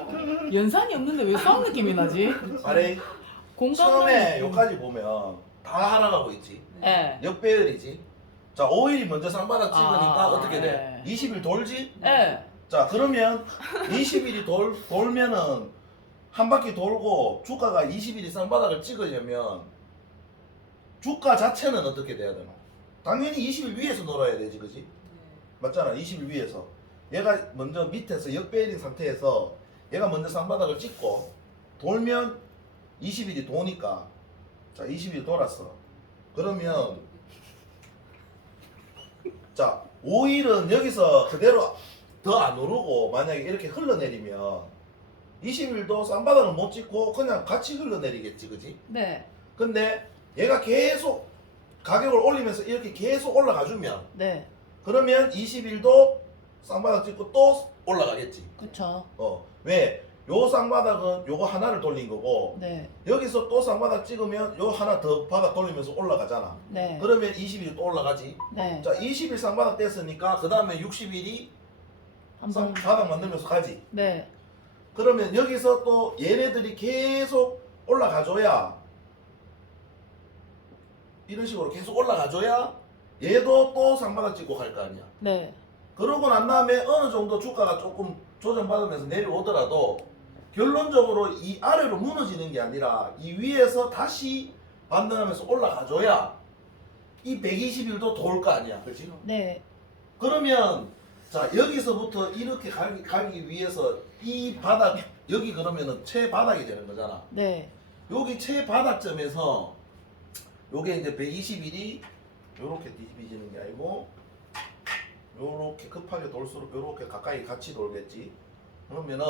연산이 없는데 왜 수학 느낌이 나지? 아래 공감. 처음에 여기까지 보면 다 하락하고 있지. 네. 역배열이지. 자, 5일이 먼저 쌍바닥 찍으니까 아, 어떻게 돼? 네. 20일 돌지? 네. 자, 그러면 20일이 돌면은 한 바퀴 돌고 주가가 20일이 쌍바닥을 찍으려면 주가 자체는 어떻게 돼야 되나? 당연히 20일 위에서 놀아야 되지, 그지? 맞잖아, 20일 위에서. 얘가 먼저 밑에서 역배열인 상태에서 얘가 먼저 쌍바닥을 찍고 돌면 20일이 도니까 자, 20일이 돌았어. 그러면 자, 5일은 여기서 그대로 더 안 오르고 만약에 이렇게 흘러내리면 20일도 쌍바닥을 못 찍고 그냥 같이 흘러내리겠지, 그지? 네. 근데 얘가 계속 가격을 올리면서 이렇게 계속 올라가주면 네. 그러면 20일도 쌍바닥 찍고 또 올라가겠지. 그쵸. 왜? 요 쌍바닥은 요거 하나를 돌린 거고 네. 여기서 또 쌍바닥 찍으면 요 하나 더 바닥 돌리면서 올라가잖아. 네. 그러면 20일이 또 올라가지. 네. 자, 20일 쌍바닥 됐으니까 그 다음에 60일이 한번. 바닥 만들면서 가지. 네. 그러면 여기서 또 얘네들이 계속 올라가줘야 이런 식으로 계속 올라가줘야 얘도 또 쌍바닥 찍고 갈 거 아니야. 네. 그러고 난 다음에 어느 정도 주가가 조금 조정받으면서 내려오더라도 결론적으로 이 아래로 무너지는 게 아니라 이 위에서 다시 반등하면서 올라가줘야 이 120일도 돌 거 아니야. 그렇지? 네. 그러면 자, 여기서부터 이렇게 가기 위해서 이 바닥 여기 그러면은 최바닥이 되는 거잖아. 네. 여기 최바닥점에서 요게 이제 120일이 요렇게 뒤집어지는 게 아니고 요렇게 급하게 돌수록 요렇게 가까이 같이 돌겠지. 그러면은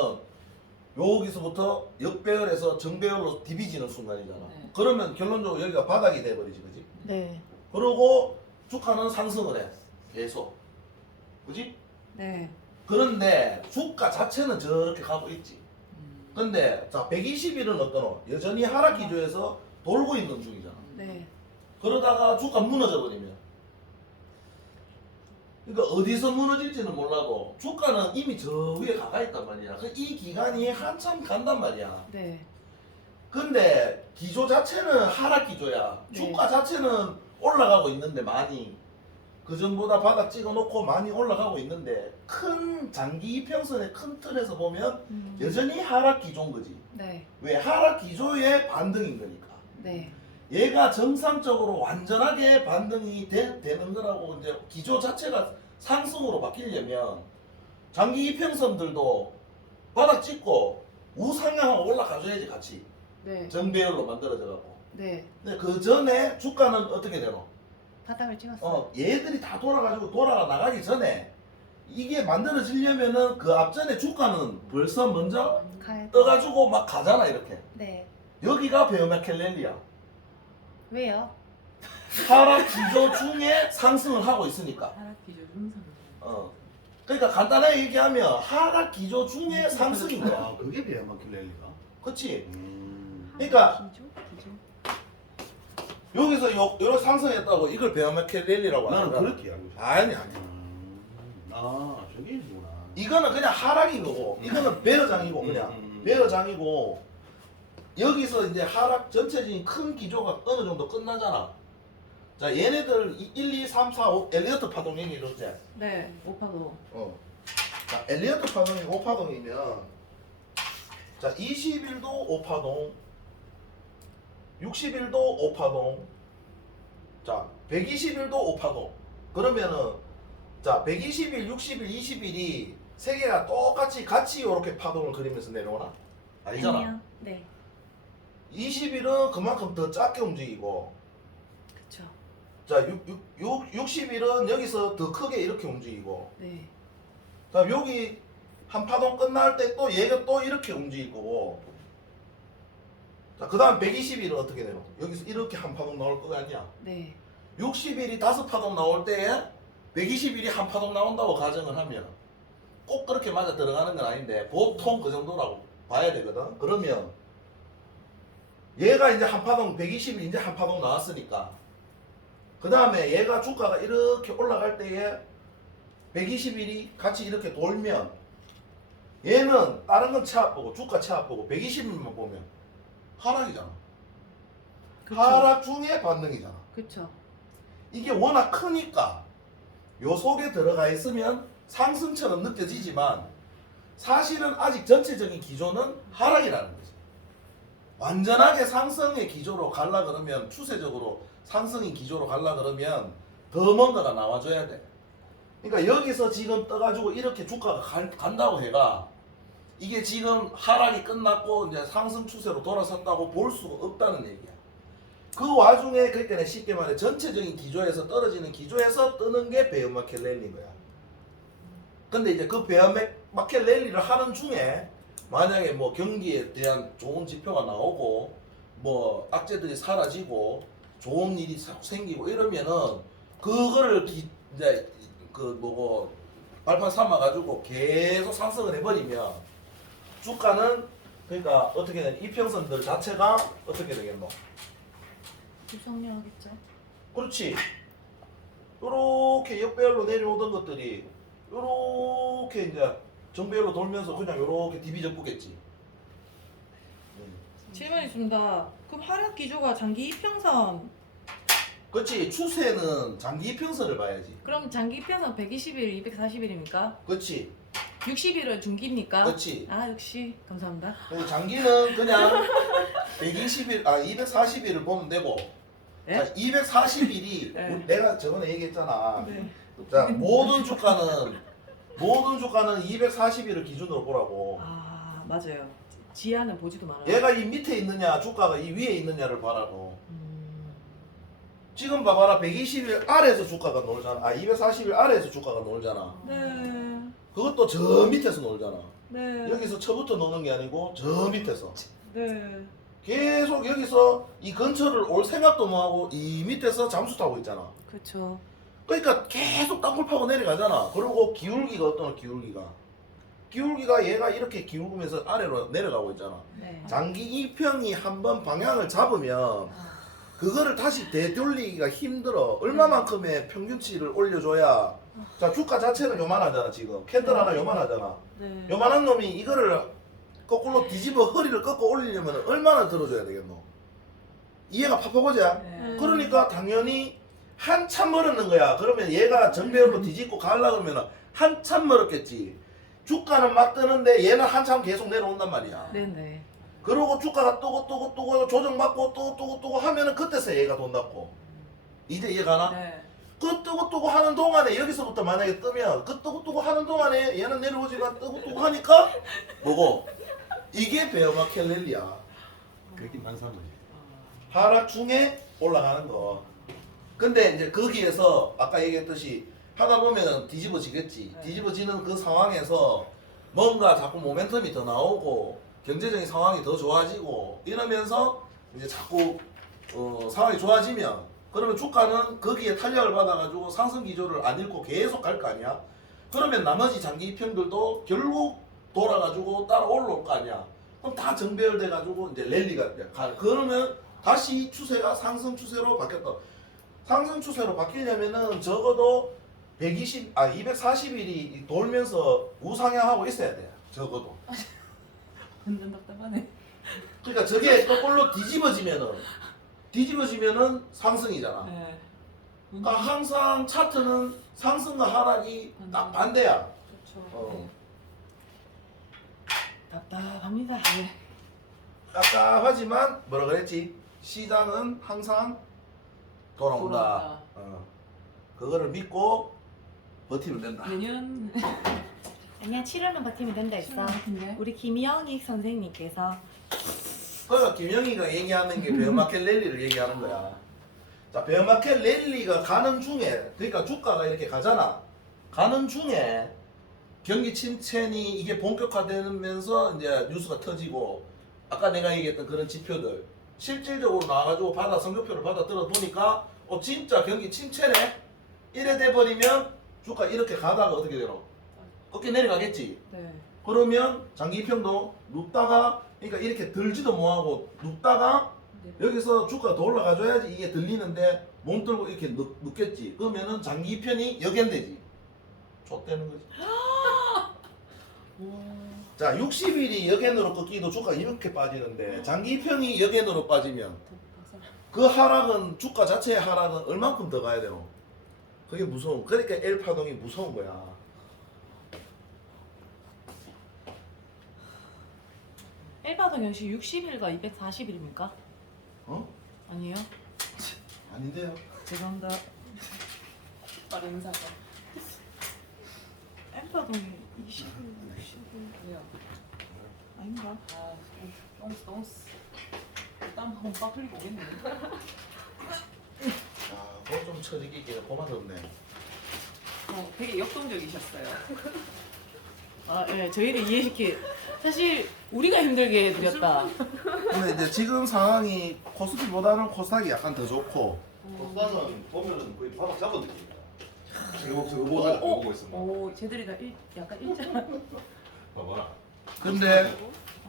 여기서부터 역배열에서 정배열로 디비지는 순간이잖아. 네. 그러면 결론적으로 여기가 바닥이 돼버리지, 그지? 네. 그러고 주가는 상승을 해, 계속, 그지? 네. 그런데 주가 자체는 저렇게 가고 있지. 근데 자, 120일은 어떠노? 여전히 하락 기조에서 돌고 있는 중이잖아. 네. 그러다가 주가 무너져 버리면 그러니까 어디서 무너질지는 몰라도 주가는 이미 저 위에 가까 있단 말이야. 이 기간이 한참 간단 말이야. 네. 근데 기조 자체는 하락 기조야. 네. 주가 자체는 올라가고 있는데 많이. 그전보다 바닥 찍어놓고 많이 올라가고 있는데 큰 장기 이평선의 큰 틀에서 보면 여전히 하락 기조인 거지. 네. 왜? 하락 기조의 반등인 거니까. 네. 얘가 정상적으로 완전하게 반등이 되는 거라고 이제 기조 자체가 상승으로 바뀌려면 장기 이평선들도 바닥 찍고 우상향하고 올라가줘야지 같이 네. 정배열로 만들어져 갖고. 네. 근데 그 전에 주가는 어떻게 되노? 바닥을 찍었어. 얘들이 다 돌아가지고 돌아가 나가기 전에 이게 만들어지려면은 그 앞전에 주가는 벌써 먼저 가야. 떠가지고 막 가잖아 이렇게. 네. 여기가 베어맥켈렐리야. 왜요? 하락 기조 중에 상승을 하고 있으니까. 하락 기조 증상. 그러니까 간단하게 얘기하면 하락 기조 중에 상승인 거야. 아, 그게 베어마킬렐리가. 그렇지? 그러니까 여기서 요런 상승했다고 이걸 베어맥켈렐리라고 나는 하는 거야. 그렇게 알고 있어. 아니. 아, 저게 있구나. 이거는 그냥 하락인 거고, 이거는 베어장이고 그냥 베어장이고, 여기서 이제 하락 전체적인 큰 기조가 어느 정도 끝나잖아. 자, 얘네들 1, 2, 3, 4, 5 엘리어트 파동 얘기 이러지. 네. 오파도. 자, 엘리어트 파동이 5파동이면 자, 20일도 5파동, 60일도 5파동, 자, 120일도 5파동. 그러면은 자, 120일, 60일, 20일이 세 개가 똑같이 같이 이렇게 파동을 그리면서 내려오나? 아니잖아. 아니요. 네. 20일은 그만큼 더 작게 움직이고, 그쵸. 자, 60일은 여기서 더 크게 이렇게 움직이고, 네. 자, 여기 한 파동 끝날 때 또 얘가 또 이렇게 움직일 거고, 자, 그 다음 120일은 어떻게 되노? 여기서 이렇게 한 파동 나올 거 아니야? 네. 60일이 5파동 나올 때에 120일이 한 파동 나온다고 가정을 하면 꼭 그렇게 맞아 들어가는 건 아닌데 보통 그 정도라고 봐야 되거든. 그러면 얘가 이제 한 파동 120일 이제 한 파동 나왔으니까 그 다음에 얘가 주가가 이렇게 올라갈 때에 120일이 같이 이렇게 돌면 얘는 다른 건 차압 보고 주가 차압 보고 120일만 보면 하락이잖아. 그쵸. 하락 중에 반등이잖아. 그쵸. 이게 워낙 크니까 요 속에 들어가 있으면 상승처럼 느껴지지만 사실은 아직 전체적인 기조는 하락이라는 거지. 완전하게 상승의 기조로 갈라 그러면 추세적으로 상승의 기조로 갈라 그러면 더 뭔가가 나와줘야 돼. 그러니까 여기서 지금 떠가지고 이렇게 주가가 간다고 해가 이게 지금 하락이 끝났고 이제 상승 추세로 돌아섰다고 볼 수가 없다는 얘기야. 그 와중에 그러니까 쉽게 말해 전체적인 기조에서 떨어지는 기조에서 뜨는 게 베어마켓 랠리인 거야. 근데 이제 그 베어마켓 랠리를 하는 중에 만약에 뭐 경기에 대한 좋은 지표가 나오고 뭐 악재들이 사라지고 좋은 일이 생기고 이러면은 그거를 이제 그 뭐고 발판 삼아 가지고 계속 상승을 해버리면 주가는 그러니까 어떻게 되냐 이평선들 자체가 어떻게 되겠노? 불성령하겠죠. 그렇지. 요렇게 역배열로 내려오던 것들이 요렇게 이제 정배열로 돌면서 그냥 요렇게 디비전 뿌겠지. 질문 있습니다. 그럼 하락 기조가 장기 이평선. 그렇지. 추세는 장기 이평선을 봐야지. 그럼 장기 이평선 120일, 240일입니까? 그렇지. 60일은 중기입니까? 그렇지. 아 역시 감사합니다. 장기는 그냥 120일, 240일을 보면 되고. 예? 자, 240일이 네. 내가 저번에 얘기했잖아. 네. 자, 모든 주가는 240일을 기준으로 보라고. 아 맞아요. 지하는 보지도 말아요. 얘가 이 밑에 있느냐, 주가가 이 위에 있느냐를 봐라고. 지금 봐봐라, 120일 아래에서 주가가 놀잖아. 240일 아래에서 주가가 놀잖아. 네. 그것도 저 밑에서 놀잖아. 네. 여기서 처부터 노는 게 아니고 저 밑에서. 네. 계속 여기서 이 근처를 올 생각도 못하고 이 밑에서 잠수 타고 있잖아. 그렇죠. 그러니까 계속 땅굴 파고 내려가잖아. 그리고 기울기가 어떤 기울기가 얘가 이렇게 기울면서 아래로 내려가고 있잖아. 네. 장기 이평이 한번 방향을 잡으면 그거를 다시 되돌리기가 힘들어. 얼마만큼의 평균치를 올려줘야. 자, 주가 자체는 요만하잖아 지금. 캔들 하나 요만하잖아. 네. 요만한 놈이 이거를 거꾸로 뒤집어 허리를 꺾어 올리려면 얼마나 들어줘야 되겠노? 이해가 팍팍하지? 네. 그러니까 당연히 한참 멀었는 거야. 그러면 얘가 정배열로 뒤집고 가려고 그러면 한참 멀었겠지. 주가는 막 뜨는데 얘는 한참 계속 내려온단 말이야. 네네. 그러고 주가가 뜨고 조정받고 뜨고 하면은 그때서 얘가 돈 닫고. 이제 이해가나? 네. 그 뜨고 하는 동안에 여기서부터 만약에 뜨면 그 뜨고 하는 동안에 얘는 내려오지만 뜨고 하니까 뭐고? 이게 베어마켓 랠리야. 그렇게 만사는 거지. 하락 중에 올라가는 거. 근데 이제 거기에서 아까 얘기했듯이 하다 보면은 뒤집어지겠지. 네. 뒤집어지는 그 상황에서 뭔가 자꾸 모멘텀이 더 나오고 경제적인 상황이 더 좋아지고 이러면서 이제 자꾸 상황이 좋아지면 그러면 주가는 거기에 탄력을 받아가지고 상승 기조를 안 잃고 계속 갈 거 아니야. 그러면 나머지 장기 이평들도 결국 돌아가지고 따라 올라올 거 아니야. 그럼 다 정배열돼가지고 이제 랠리가 가. 그러면 다시 추세가 상승 추세로 바뀌었다. 상승 추세로 바뀌려면은 적어도 240일이 돌면서 우상향하고 있어야 돼. 적어도. 완전 답답하네. 그러니까 저게 거꾸로 뒤집어지면은 상승이잖아. 네. 그러니까 항상 차트는 상승과 하락이 딱 반대야. 좋죠. 어. 답답합니다. 네. 깝깝하지만 뭐라 그랬지? 시장은 항상 돌아온다. 그거를 믿고 버티면 된다. 내년 아니야 7월만 버티면 된다 했어. 같은데. 우리 김영익 선생님께서 그러니까 김영희가 얘기하는 게 베어마켓 랠리를 얘기하는 거야. 자, 베어마켓 랠리가 가는 중에, 그러니까 주가가 이렇게 가잖아. 가는 중에 경기 침체니 이게 본격화되면서 이제 뉴스가 터지고, 아까 내가 얘기했던 그런 지표들 실질적으로 나와가지고 성적표를 받아 들어보니까 진짜 경기 침체네. 이래 돼버리면 주가 이렇게 가다가 어떻게 되노? 어깨 내려가겠지. 네. 그러면 장기 이평도 눕다가 그러니까 이렇게 들지도 못하고 눕다가 여기서 주가가 더 올라가줘야지 이게 들리는데 몸 들고 이렇게 눕겠지. 그러면은 장기 이평이 역연되지. 좆되는 거지. 자, 60일이 역연으로 꺾이도 주가가 이렇게 빠지는데 장기 이평이 역연으로 빠지면 그 하락은 주가 자체의 하락은 얼만큼 더 가야 되노? 그게 무서운. 그러니까 L 파동이 무서운 거야. 일파동 역시 60일과 240일입니까? 어? 아니에요? 아닌데요. 죄송합니다. 빠른 사과. 일파동이 20일, 60일 왜요? 아닌가? 아, 똥스. 땀 한번 흘리고 오겠네. 아, 그거 좀 처지기가 고마웠네. 되게 역동적이셨어요. 아, 예, 저희를 이해시키. 사실 우리가 힘들게 해드렸다. 근데 이제 지금 상황이 코스피보다는 코스닥이 약간 더 좋고. 코스닥은 보면은 거의 바닥 잡은 느낌이야. 저거 보고 있어. 오, 쟤들이가 약간 일자. 봐봐라. 근데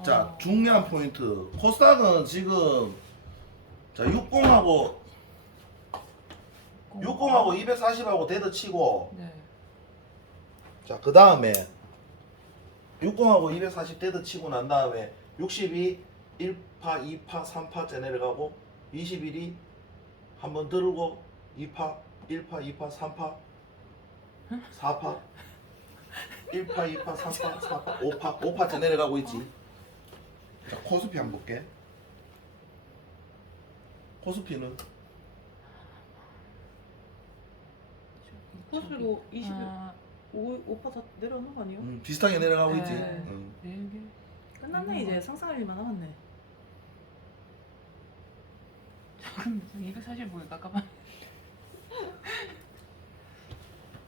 자, 중요한 포인트. 코스닥은 지금 자 60하고 240하고 데드 치고 네. 자, 그 다음에 60하고 240 데드 치고 난 다음에 60이 1파, 2파, 3파째 내려가고 21이 한번 들고 2파, 1파, 2파, 3파, 4파 1파, 2파, 3파, 4파, 5파, 5파째 내려가고 있지. 자, 코스피 한번 볼게. 코스피는 코스피도 20일, 5파 다 내려오는 거 아니에요? 비슷하게 내려가고 네. 있지. 네. 끝났네 이제. 상상할 일만 남았네. 조금 240 보기 깝깝한.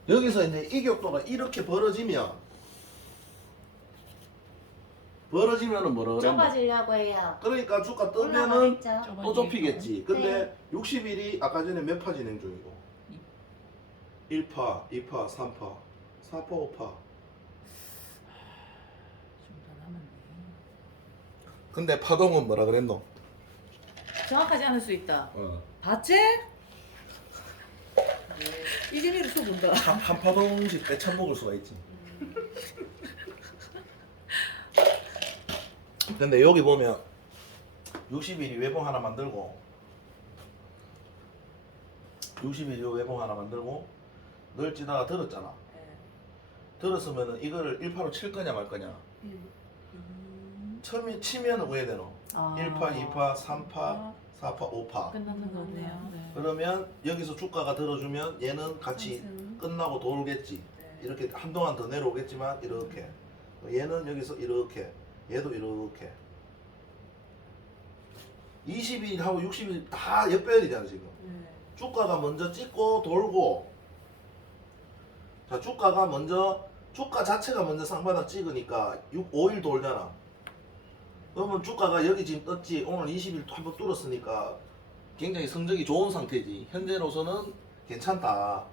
여기서 이제 이 격도가 이렇게 벌어지면은 뭐라 그래? 좁아지려고 해요. 그러니까 주가 뜨면은 올라가겠죠. 또 좁히겠지. 근데 60일이 아까 전에 몇 파 진행 중이고 1파, 2파, 3파, 4파, 5파. 좀더 남았네. 근데 파동은 뭐라 그랬노? 정확하지 않을 수 있다. 봤지? 이재미를 쏘본다. 한 파동씩 빼쳐 먹을 수가 있지. 근데 여기 보면 60일이 외봉 하나 만들고 60mm 외봉 하나 만들고 널찌다가 들었잖아. 들었으면은 이거를 1파로 칠 거냐 말 거냐. 처음에 치면 왜 되노? 1파, 2파, 3파, 4파, 5파. 끝나는 거네요. 네. 그러면 여기서 주가가 들어주면 얘는 같이 상승. 끝나고 돌겠지. 네. 이렇게 한동안 더 내려오겠지만 이렇게. 얘는 여기서 이렇게. 얘도 이렇게. 20일하고 60일 다 역배열이잖아 지금. 네. 주가가 먼저 찍고 돌고. 자, 주가 자체가 먼저 상바닥 찍으니까 5일 돌잖아. 그러면 주가가 여기 지금 떴지. 오늘 20일 한번 뚫었으니까 굉장히 성적이 좋은 상태지. 현재로서는 괜찮다.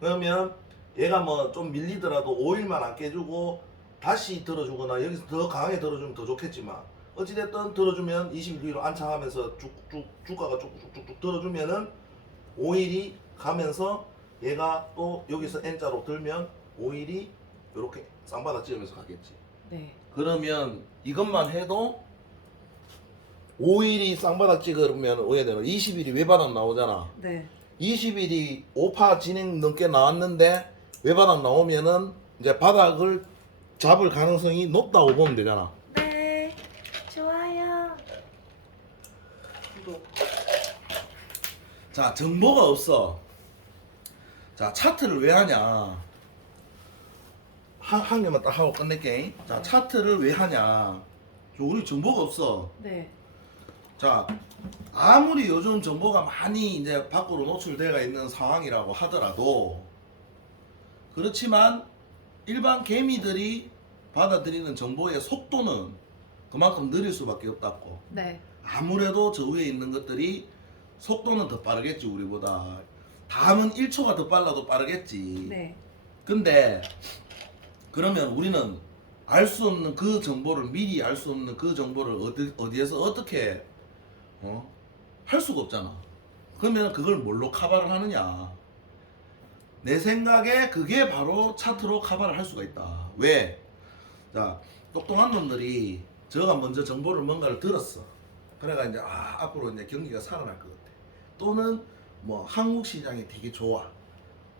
그러면 얘가 뭐 좀 밀리더라도 5일만 안 깨주고 다시 들어주거나 여기서 더 강하게 들어주면 더 좋겠지만 어찌됐든 들어주면 20일 뒤로 안착하면서 주가가 쭉쭉쭉 들어주면은 5일이 가면서 얘가 또 여기서 N자로 들면 5일이 이렇게 쌍바닥 찍으면서 가겠지. 네. 그러면 이것만 해도 5일이 쌍바닥 찍으면 오해되는 20일이 외바닥 나오잖아. 네. 20일이 5파 진행 넘게 나왔는데 외바닥 나오면은 이제 바닥을 잡을 가능성이 높다고 보면 되잖아. 네. 좋아요. 구독. 자, 정보가 없어. 자, 차트를 왜 하냐? 한 개만 딱 하고 끝낼게. 자, 차트를 왜 하냐? 우리 정보가 없어. 네. 자, 아무리 요즘 정보가 많이 이제 밖으로 노출되어 있는 상황이라고 하더라도 그렇지만 일반 개미들이 받아들이는 정보의 속도는 그만큼 느릴 수밖에 없다고. 네. 아무래도 저 위에 있는 것들이 속도는 더 빠르겠지 우리보다. 다음은 1초가 더 빨라도 빠르겠지. 네. 근데 그러면 우리는 알 수 없는 그 정보를 미리 알 수 없는 그 정보를 어디에서 어떻게 할 수가 없잖아. 그러면 그걸 뭘로 커버를 하느냐? 내 생각에 그게 바로 차트로 커버를 할 수가 있다. 왜? 자, 똑똑한 놈들이 저가 먼저 정보를 뭔가를 들었어. 그래가 이제 앞으로 이제 경기가 살아날 것 같아. 또는 뭐 한국 시장이 되게 좋아.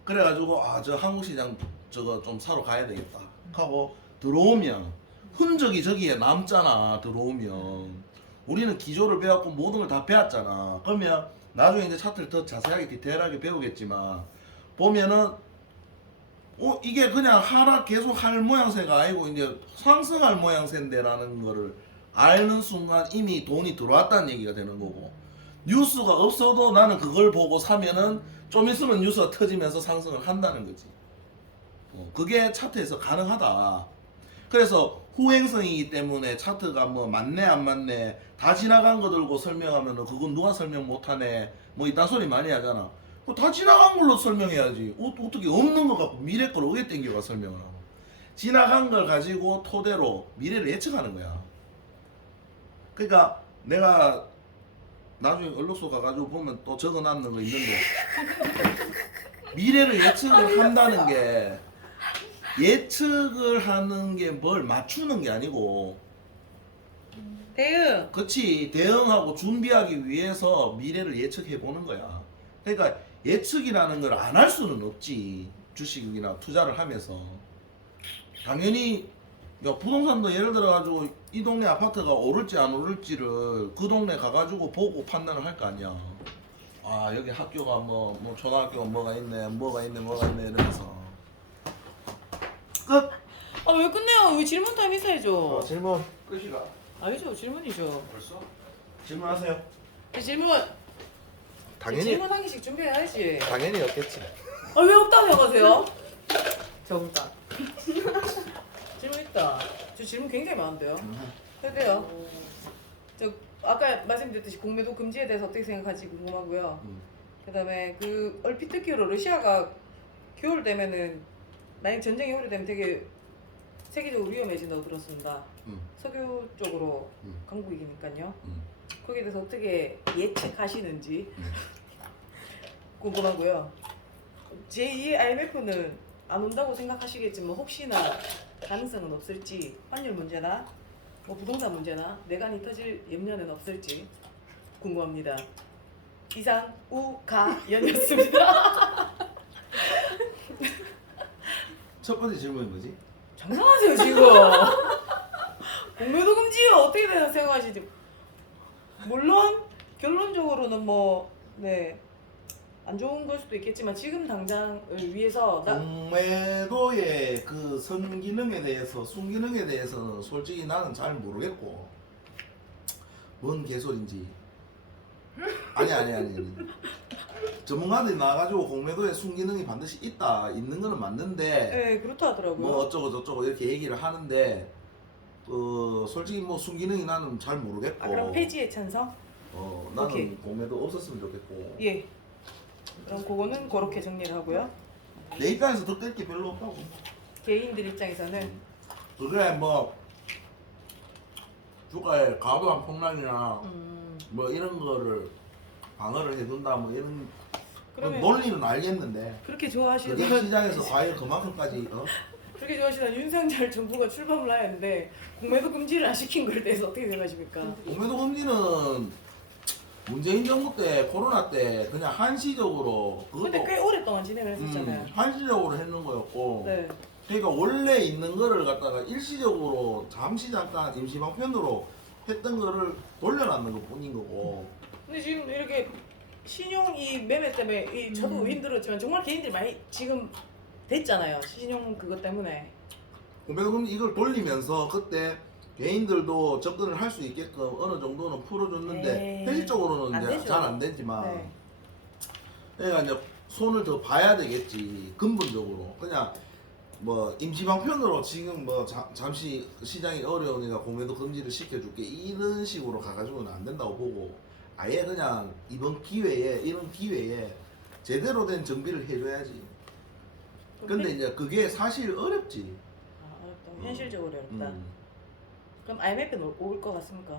그래가지고 저 한국 시장 저거 좀 사러 가야 되겠다 하고 들어오면 흔적이 저기에 남잖아. 들어오면 우리는 기조를 배웠고 모든 걸 다 배웠잖아. 그러면 나중에 이제 차트를 더 자세하게 디테일하게 배우겠지만 보면은 이게 그냥 계속 할 모양새가 아니고 이제 상승할 모양새인데라는 거를 알는 순간 이미 돈이 들어왔다는 얘기가 되는 거고, 뉴스가 없어도 나는 그걸 보고 사면은 좀 있으면 뉴스가 터지면서 상승을 한다는 거지. 그게 차트에서 가능하다. 그래서 후행성이기 때문에 차트가 뭐 맞네 안 맞네 다 지나간 거 들고 설명하면은 그건 누가 설명 못하네 뭐 이딴 소리 많이 하잖아. 다 지나간 걸로 설명해야지. 어떻게 없는 거 갖고 미래 걸 어디 땡겨가 설명을 하고. 지나간 걸 가지고 토대로 미래를 예측하는 거야. 그러니까 내가 나중에 언론소 가가지고 보면 또 적어놨는 거 있는데 미래를 예측을 한다는 게 예측을 하는 게 뭘 맞추는 게 아니고 대응. 그치, 대응하고 준비하기 위해서 미래를 예측해 보는 거야. 그러니까 예측이라는 걸 안 할 수는 없지. 주식이나 투자를 하면서 당연히 부동산도 예를 들어 가지고 이 동네 아파트가 오를지 안 오를지를 그 동네 가가지고 보고 판단을 할 거 아니야. 여기 학교가 뭐 초등학교가 뭐가 있네 이러면서 끝. 왜 끝내요? 왜 질문 타임 있어야죠. 질문 끝이가. 아니죠, 질문이죠. 벌써? 질문하세요. 질문. 당연히 질문 한 개씩 준비해야지. 당연히 없겠지. 왜 없다고 생각하세요? 정답. 질문 있다. 저 질문 굉장히 많은데요. 해도 돼요. 저 아까 말씀드렸듯이 공매도 금지에 대해서 어떻게 생각하지 궁금하고요. 그다음에 얼핏 듣기로 러시아가 겨울 되면은 만약 전쟁이 오래되면 되게 세계적으로 위험해진다고 들었습니다. 석유 쪽으로 강국이니까요. 거기에 대해서 어떻게 예측하시는지 궁금하고요. 제2의 IMF는 안 온다고 생각하시겠지만 혹시나 가능성은 없을지, 환율 문제나 부동산 문제나 내간이 터질 염려는 없을지 궁금합니다. 이상 우가연이었습니다. 첫 번째 질문이 뭐지? 장난하세요 지금. 공매도 금지요 어떻게 생각하시지? 물론 결론적으로는 뭐 네. 안 좋은 걸 수도 있겠지만 지금 당장을 위해서 공매도의 그 선기능에 대해서 순기능에 대해서는 솔직히 나는 잘 모르겠고 뭔 개소리인지 아니 전문가들이 나와가지고 공매도에 순기능이 반드시 있는 거는 맞는데 네 그렇다 하더라고요. 뭐 어쩌고 저쩌고 이렇게 얘기를 하는데 솔직히 뭐 순기능이 나는 잘 모르겠고 아 그럼 폐지에 찬성? 나는 오케이. 공매도 없었으면 좋겠고 예. 그럼 그거는 그렇게 정리를 하고요. 내 입장에서 득될 게 별로 없다고. 개인들 입장에서는 그래 뭐 주가의 과도한 폭락이나 뭐 이런 거를 방어를 해준다 뭐 이런 그러면 논리는 알겠는데 그렇게 그게 좋아하시는 시장에서 과연 그만큼까지 그렇게 좋아하시는 윤석열 정부가 출범을 하였는데 공매도 금지를 안 시킨 거에 대해서 어떻게 생각하십니까? 공매도 금지는 문재인 정부 때 코로나 때 그냥 한시적으로 근데 꽤 오랫동안 진행을 했었잖아요. 한시적으로 했는 거였고 네. 그러니까 원래 있는 거를 갖다가 일시적으로 잠시 잠깐 임시 방편으로 했던 거를 돌려놨는 것 뿐인 거고 근데 지금 이렇게 신용 이 매매 때문에 저도 힘들었지만 정말 개인들이 많이 지금 됐잖아요. 신용 그것 때문에. 공매도 금지 이걸 돌리면서 그때 개인들도 접근을 할 수 있게끔 어느 정도는 풀어줬는데 네. 현실적으로는 안 이제 되죠. 잘 안 되지만 네. 그러니까 이제 손을 더 봐야 되겠지 근본적으로 그냥 뭐 임시 방편으로 지금 뭐 잠시 시장이 어려우니까 공매도 금지를 시켜줄게 이런 식으로 가가지고는 안 된다고 보고 아예 그냥 이번 기회에 이런 기회에 제대로 된 정비를 해줘야지. 근데 이제 그게 사실 어렵지. 아, 어렵다. 현실적으로 어렵다. 음. 그럼 IMF는 올 것 같습니까?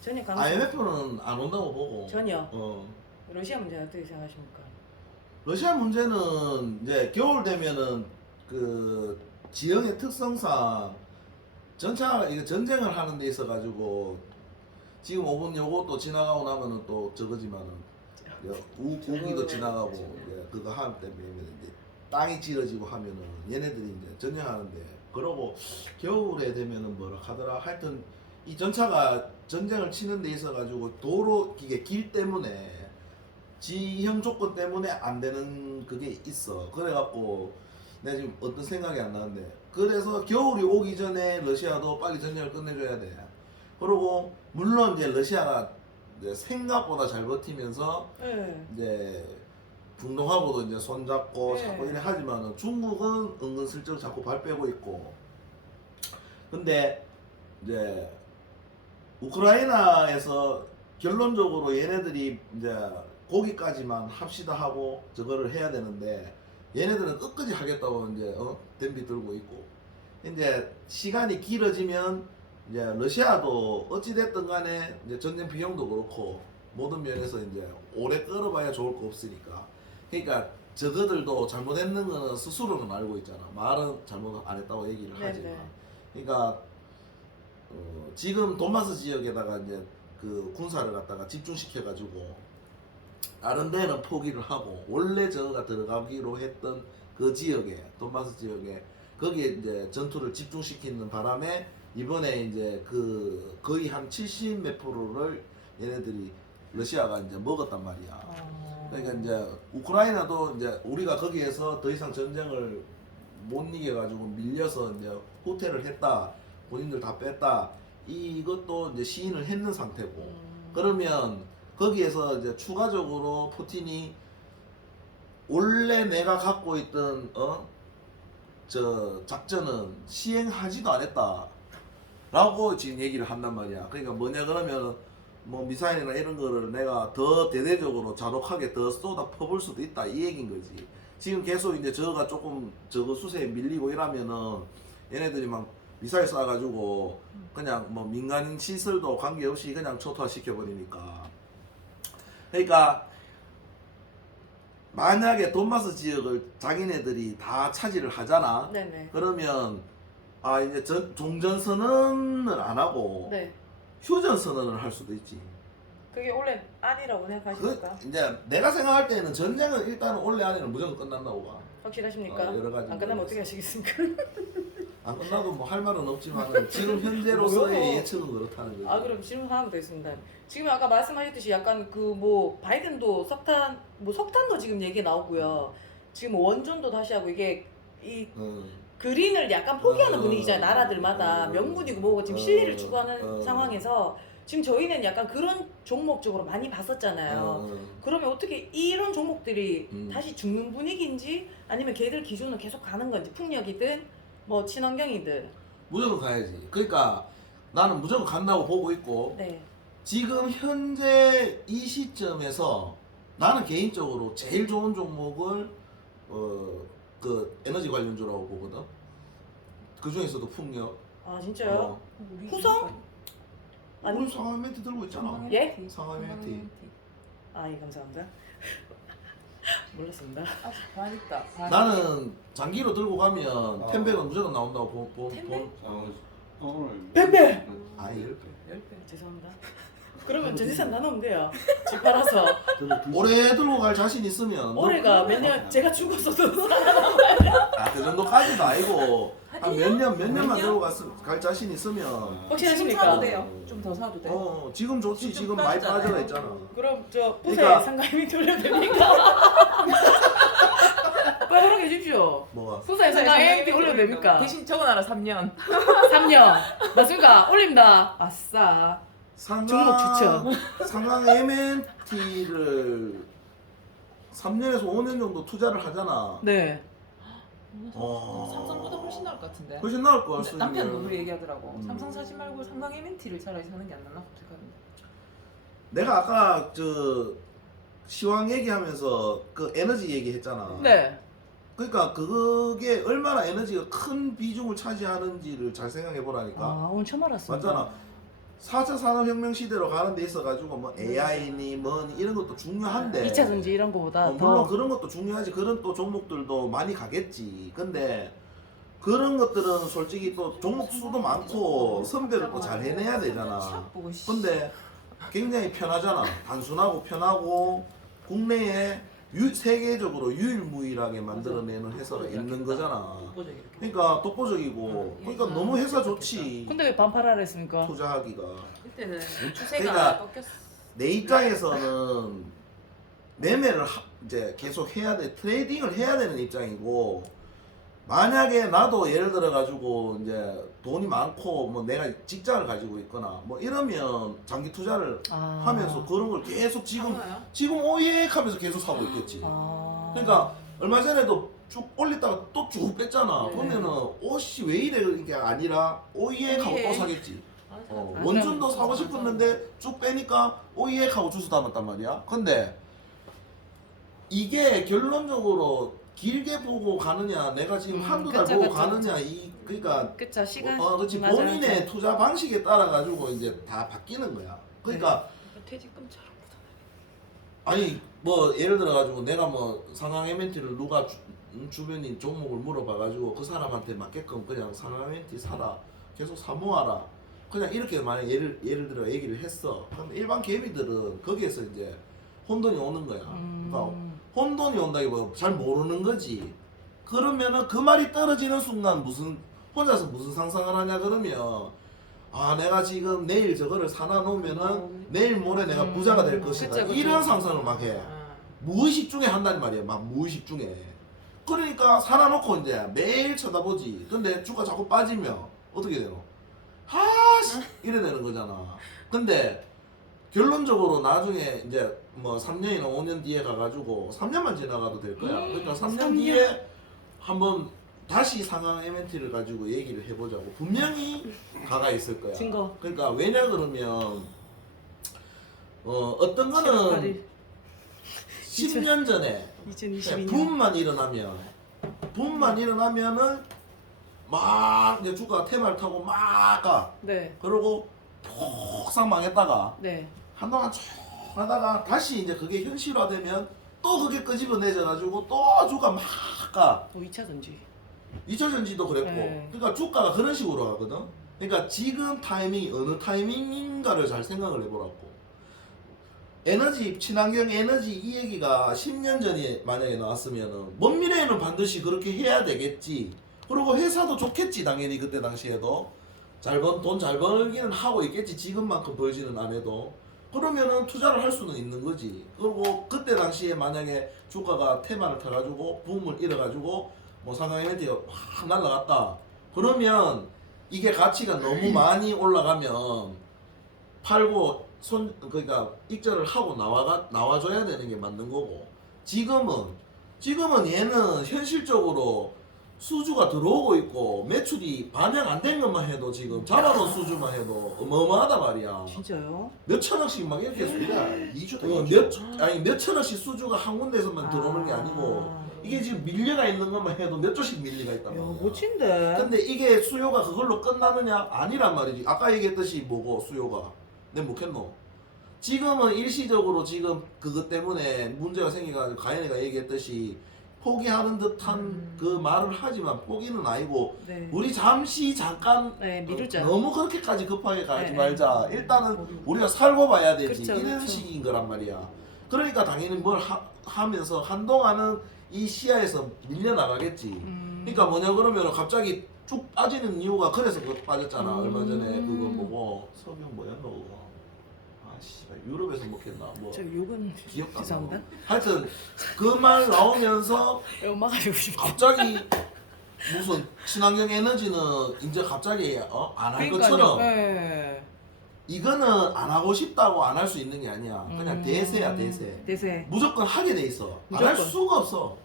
전혀 가능성. IMF는 안 온다고 보고. 전혀. 어. 러시아 문제 어떻게 생각하십니까? 러시아 문제는 이제 겨울 되면은 그 지형의 특성상 전차 이거 전쟁을 하는 데 있어 가지고 지금 5분 요것도 지나가고 나면은 또 저거지만은 우기도 지나가고 이제 그거 하는 때문에 이제 땅이 지어지고 하면은 얘네들이 이제 전쟁하는데 그러고 겨울에 되면은 뭐라 하더라 하여튼 이 전차가 전쟁을 치는 데 있어 가지고 도로 이게 길 때문에 지형 조건 때문에 안 되는 그게 있어. 그래갖고 내가 지금 어떤 생각이 안 나는데 그래서 겨울이 오기 전에 러시아도 빨리 전쟁을 끝내줘야 돼. 그리고 물론 이제 러시아가 이제 생각보다 잘 버티면서 네. 이제 중동하고도 이제 손잡고 네. 자꾸 이래 하지만은 중국은 은근슬쩍 자꾸 발 빼고 있고. 근데 이제 우크라이나에서 결론적으로 얘네들이 이제 거기까지만 합시다 하고 저거를 해야 되는데 얘네들은 끝까지 하겠다고 이제 덤비 들고 있고 이제 시간이 길어지면 이제 러시아도 어찌 됐든 간에 이제 전쟁 비용도 그렇고 모든 면에서 이제 오래 끌어봐야 좋을 거 없으니까 그러니까 저거들도 잘못했는 거는 스스로는 알고 있잖아. 말은 잘못 안 했다고 얘기를 네네. 하지만 그러니까 지금 돈바스 지역에다가 이제 그 군사를 갖다가 집중시켜 가지고 다른 데는 포기를 하고 원래 저가 들어가기로 했던 그 지역에 돈바스 지역에 거기에 이제 전투를 집중시키는 바람에 이번에 이제 그 거의 한 70 몇 프로를 얘네들이 러시아가 이제 먹었단 말이야. 그러니까 이제 우크라이나도 이제 우리가 거기에서 더 이상 전쟁을 못 이겨가지고 밀려서 이제 후퇴를 했다. 본인들 다 뺐다. 이것도 이제 시인을 했는 상태고. 그러면 거기에서 이제 추가적으로 푸틴이 원래 내가 갖고 있던 저 작전은 시행하지도 않았다. 라고 지금 얘기를 한단 말이야. 그러니까 뭐냐 그러면 뭐 미사일이나 이런 거를 내가 더 대대적으로 잔혹하게 더 쏟아 퍼볼 수도 있다 이 얘기인 거지. 지금 계속 이제 저가 조금 저거 수세에 밀리고 이러면은 얘네들이 막 미사일 쏴가지고 그냥 뭐 민간 시설도 관계없이 그냥 초토화시켜 버리니까. 그러니까 만약에 돈바스 지역을 자기네들이 다 차지를 하잖아. 네네. 그러면 아 이제 종전 선언을 안 하고 네. 휴전 선언을 할 수도 있지. 그게 원래 아니라고 생각하십니까? 그 이제 내가 생각할 때는 전쟁은 일단은 올해 안에는 무조건 끝난다고 봐. 확실하십니까? 여러 가지 안 끝나면 어떻게 하시겠습니까? 안 끝나도 뭐 할 말은 없지만 지금 현재로서의 예측은 그렇다는 거죠. 아 그럼 질문 하나 더 있습니다. 지금 아까 말씀하셨듯이 약간 그 뭐 바이든도 석탄도 지금 얘기 나오고요. 지금 원전도 다시 하고 이게 이 그린을 약간 포기하는 분위기잖아요. 나라들마다 명분이고 뭐고 지금 실리를 추구하는 상황에서 지금 저희는 약간 그런 종목 쪽으로 많이 봤었잖아요. 그러면 어떻게 이런 종목들이 다시 죽는 분위기인지 아니면 걔들 기준으로 계속 가는 건지 풍력이든 뭐 친환경이든 무조건 가야지. 그러니까 나는 무조건 간다고 보고 있고 네. 지금 현재 이 시점에서 나는 개인적으로 제일 좋은 종목을 그 에너지 관련주라고 보거든. 그 중에서도 풍력. 아 진짜요? 어. 후성? 아니. 우리 상하이 멘트 들고 있잖아. 예? 상하이 멘트. 아 예 감사합니다. 몰랐습니다. 아직 반 있다. 반. 나는 장기로 들고 가면 텐백은 무조건 나온다고 텐백? 오늘 뱀뱀! 아니 10배. 10배. 죄송합니다. 그러면 전재산 다 넣으면 돼요. 집 팔아서. 올해 들고 갈 자신 있으면 올해가 몇 년 제가 죽었어도 그 정도까지도 아니고 한 몇 년만 년? 들고 갈 자신 있으면 지금 확실하십니까? 사도 돼요. 좀 더 사도 돼. 지금 좋지. 좀 지금 많이 빠졌잖아요. 빠져가 있잖아. 그럼 저 부세 그러니까- 상가임이 돌려도 됩니까? 빨리 허락해 주십시오. 뭐가? 부세 상가임이 올려도 됩니까? 대신 적어놔라 3년. 3년 맞습니까? 올립니다. 아싸. 종목 추천. 상황 MNT를 3년에서 5년 정도 투자를 하잖아. 네. 삼성보다 훨씬 나을 것 같은데. 훨씬 나을 것 근데 같습니다. 남편도 그렇게 얘기하더라고. 음. 삼성 사지 말고 삼성 MNT를 차라리 사는 게 안 낫나 생각하는데. 내가 아까 저 시황 얘기하면서 그 에너지 얘기했잖아. 네. 그러니까 그게 얼마나 에너지가 큰 비중을 차지하는지를 잘 생각해 보라니까. 아 오늘 처음 알았습니다. 맞잖아. 4차 산업혁명 시대로 가는 데 있어가지고 뭐 AI니 뭐니 이런 것도 중요한데 2차 전지 이런 거보다 물론 더 그런 것도 중요하지. 그런 또 종목들도 많이 가겠지. 근데 그런 것들은 솔직히 또 종목 수도 많고 선별을 또 잘 해내야 되잖아. 근데 굉장히 편하잖아. 단순하고 편하고 국내에 세계적으로 유일무이하게 만들어내는 회사가 있는 거잖아. 그러니까 독보적이고 그러니까 너무 회사 좋지. 근데 왜 반팔하라 했습니까? 투자하기가. 그때는 그러니까 추세가 꺾였어. 내 입장에서는 매매를 이제 계속 해야 돼. 트레이딩을 해야 되는 입장이고 만약에 나도 예를 들어 가지고 이제 돈이 많고 뭐 내가 직장을 가지고 있거나 뭐 이러면 장기 투자를 하면서 그런 걸 계속 지금 오이액 하면서 계속 사고 있겠지. 그러니까 얼마 전에도 쭉 올렸다가 또 쭉 뺐잖아. 네. 그러면은 오씨 왜 이래 이게 아니라 오이액 하고 또 사겠지. 원준도 사고 싶었는데 쭉 빼니까 오이액 하고 주스 담았단 말이야. 근데 이게 결론적으로 길게 보고 가느냐, 내가 지금 한두 달 그쵸, 보고 그쵸, 가느냐, 그러니까 그쵸 시간 그렇지 맞아요. 본인의 투자 방식에 따라 가지고 이제 다 바뀌는 거야. 그러니까 퇴직금처럼. 아니 뭐 예를 들어 가지고 내가 뭐 상황 MNT를 누가 주변인 종목을 물어봐 가지고 그 사람한테 맞게끔 그냥 상황 MNT 사라, 계속 사모아라, 그냥 이렇게 만약 예를 들어 얘기를 했어. 그럼 일반 개미들은 거기에서 이제 혼돈이 오는 거야. 그러니까 혼돈이 온다기보다 잘 모르는 거지. 그러면은 그 말이 떨어지는 순간 혼자서 무슨 상상을 하냐 그러면 아 내가 지금 내일 저거를 사놔 놓으면은 내일 모레 내가 부자가 될 것이다. 그쵸, 그쵸. 이런 상상을 막 해. 무의식 중에 한단 말이야. 막 무의식 중에. 그러니까 사놔 놓고 이제 매일 쳐다보지. 근데 주가 자꾸 빠지면 어떻게 되노? 하씨 이래 되는 거잖아. 근데 결론적으로 나중에 이제 뭐 3년이나 5년 뒤에 가가지고 3년만 지나가도 될 거야. 그러니까 3년 뒤에 한번 다시 상황 MNT를 가지고 얘기를 해보자고. 분명히 가가 있을 거야. 증거. 그러니까 왜냐 그러면 어떤 거는 10년 전에 2022년 붐만 일어나면은 막 이제 주가 테마를 타고 막 가. 네. 그러고 폭삭 망했다가 네. 한동안 쭉 하다가 다시 이제 그게 현실화되면 또 그게 끄집어내져 가지고 또 주가 막 가. 2차 전지. 2차 전지도 그랬고. 네. 그러니까 주가가 그런 식으로 가거든. 그러니까 지금 타이밍이 어느 타이밍인가를 잘 생각을 해보라고. 에너지 친환경 에너지 이 얘기가 10년 전에 만약에 나왔으면은 먼 미래에는 반드시 그렇게 해야 되겠지. 그리고 회사도 좋겠지 당연히 그때 당시에도 돈 잘 벌기는 하고 있겠지. 지금만큼 벌지는 않아도 그러면은 투자를 할 수는 있는 거지. 그리고 그때 당시에 만약에 주가가 테마를 타가지고 붐을 일어가지고 뭐 상강 이벤트가 확 날라갔다. 그러면 이게 가치가 너무 많이 올라가면 팔고 그러니까 익절을 하고 나와줘야 되는 게 맞는 거고 지금은 얘는 현실적으로 수주가 들어오고 있고 매출이 반영 안 된 것만 해도 지금 잡아놓은 수주만 해도 어마어마하단 말이야. 진짜요? 몇 천억씩 막 이렇게 수주가 2주다. 몇 천억씩 수주가 한 군데서만 들어오는 게 아니고 이게 지금 밀려가 있는 것만 해도 몇 조씩 밀리가 있단 야, 말이야. 멋진데. 근데 이게 수요가 그걸로 끝나느냐? 아니란 말이지. 아까 얘기했듯이 뭐고 수요가 내가 묻겠노? 지금은 일시적으로 지금 그것 때문에 문제가 생겨가지고 가연이가 얘기했듯이 포기하는 듯한 그 말을 하지만 포기는 아니고 네. 우리 잠깐 네, 미루자. 너무 그렇게까지 급하게 가지 네, 말자. 네. 이렇게 우리가 살고 봐야 되지. 그쵸, 이런 그쵸. 식인 거란 말이야. 그러니까 당연히 뭘 하면서 한동안은 이 시야에서 밀려나가겠지. 그러니까 뭐냐 그러면 갑자기 쭉 빠지는 이유가 그래서 그거 빠졌잖아. 얼마 전에 그거 보고 석영 뭐였노 그거. 아씨 유럽에서 먹겠나 뭐. 저 욕은 기억도 안 죄송합니다. 나고. 하여튼 그 말 나오면서 엄마가 욕 싶어. 갑자기 무슨 친환경 에너지는 이제 갑자기 안 할 것처럼 네. 이거는 안 하고 싶다고 안 할 수 있는 게 아니야. 그냥 대세야 대세. 대세. 무조건 하게 돼 있어. 안 할 무조건. 수가 없어.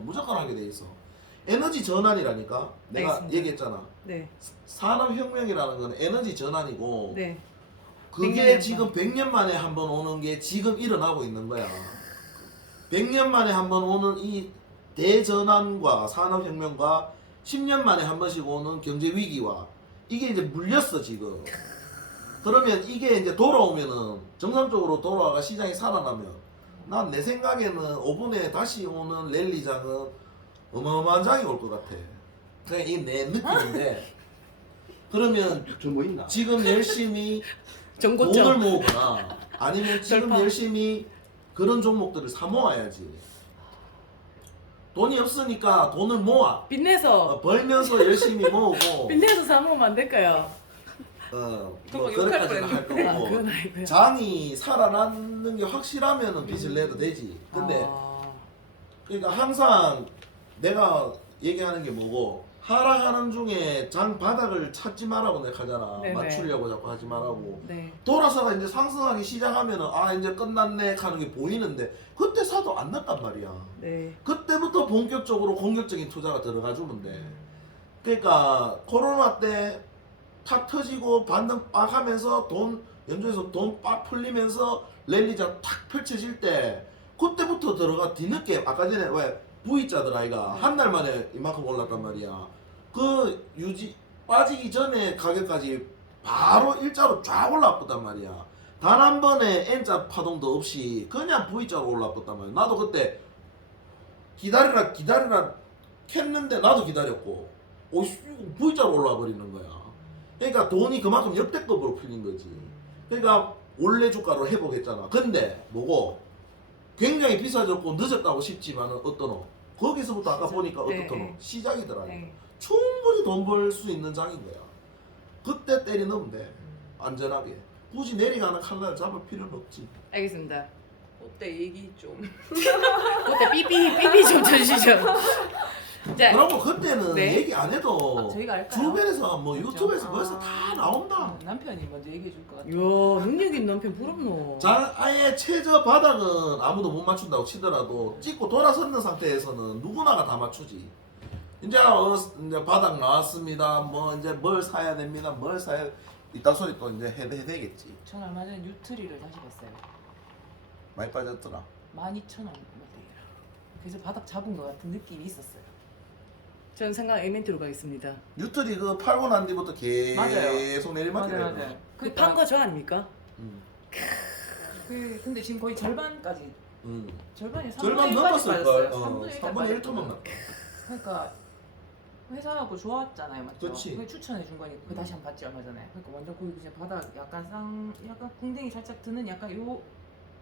무조건 하게 돼 있어. 에너지 전환이라니까. 내가 알겠습니다. 얘기했잖아. 네. 산업혁명이라는 건 에너지 전환이고 네. 그게 100년 지금 100년 만에 한 번 오는 게 지금 일어나고 있는 거야. 100년 만에 한 번 오는 이 대전환과 산업혁명과 10년 만에 한 번씩 오는 경제위기와 이게 이제 물렸어 지금. 그러면 이게 이제 돌아오면은 정상적으로 돌아와가 시장이 살아나면 난 내 생각에는 5분에 다시 오는 랠리장은 어마어마한 장이 올 것 같아. 그냥 이 내 느낌인데 그러면 저 뭐 있나? 지금 열심히 돈을 정고점. 모으거나 아니면 지금 절판. 열심히 그런 종목들을 사 모아야지. 돈이 없으니까 돈을 모아. 빚내서 벌면서 열심히 모으고 빚내서 사 먹으면 안 될까요? 뭐 그거 욕할 그렇게까지는 할 아, 거고 그건 아니고요. 장이 살아남는 게 확실하면은 빚을 내도 되지. 근데 그러니까 항상 내가 얘기하는 게 뭐고 하락하는 중에 장 바닥을 찾지 말라고 내가 하잖아. 네네. 맞추려고 자꾸 하지 말라고. 네. 돌아서가 이제 상승하기 시작하면은 아 이제 끝났네 하는 게 보이는데 그때 사도 안 났단 말이야. 네. 그때부터 본격적으로 공격적인 투자가 들어가 주면 돼. 그러니까 코로나 때 탁 터지고 반등 빡 하면서 돈 연준에서 돈 빡 풀리면서 랠리가 탁 펼쳐질 때 그때부터 들어가 뒤늦게 아까 전에 왜 V자들 아이가 한 달 만에 이만큼 올랐단 말이야. 그 유지 빠지기 전에 가격까지 바로 일자로 쫙 올라왔단 말이야. 단 한 번의 N자 파동도 없이 그냥 V자로 올라왔단 말이야. 나도 그때 기다리라 캤는데 나도 기다렸고 V자로 올라와 버리는 거야. 그러니까 돈이 그만큼 역대급으로 풀린 거지. 그러니까 원래 주가로 회복했잖아. 근데 뭐고 굉장히 비싸졌고 늦었다고 싶지만은 어떠노? 거기서부터 아까 보니까 네, 어떻노? 네. 시작이더라. 네. 충분히 돈 벌 수 있는 장인 거야. 그때 때리 넣으면 돼. 안전하게. 굳이 내려가는 칼날 잡을 필요는 없지. 알겠습니다. 그때 얘기 좀. 그때 삐삐 좀 쳐주시죠. 자, 그러고 그때는 네. 얘기 안 해도 저희가 알까요? 주변에서 뭐 유튜브에서 아. 벌써 다 나온다. 남편이 먼저 얘기해 줄 것 같아. 이야 능력 있는 남편 부럽노. 자, 아예 최저 바닥은 아무도 못 맞춘다고 치더라도 찍고 돌아서는 상태에서는 누구나가 다 맞추지. 이제 이제 바닥 나왔습니다. 뭐 이제 뭘 사야 됩니다. 뭘 사야 이딴 소리 또 이제 해야 되겠지. 전 얼마 전에 뉴트리를 다시 봤어요. 많이 빠졌더라. 12,000원. 그래서 바닥 잡은 것 같은 느낌이 있었어요. 전 생각 에멘트로 가겠습니다. 뉴트리 그 팔고 난 뒤부터 계속 맞아요. 내리막길 맞아요, 해요. 맞아요. 그 판 거 저 아닙니까? 근데 지금 거의 절반까지. 절반이 3분의 절반 1까지 넘었을 걸. 빠졌어요. 3분의 1까지 3분의 1토막 났다. 그러니까 회사하고 좋았잖아요, 맞죠? 그치. 그게 추천해 준 거니까 그 다시 한번 봤지 얼마 전에. 그러니까 완전 거기 그냥 바닥 약간 쌍 약간 궁뎅이 살짝 드는 약간 요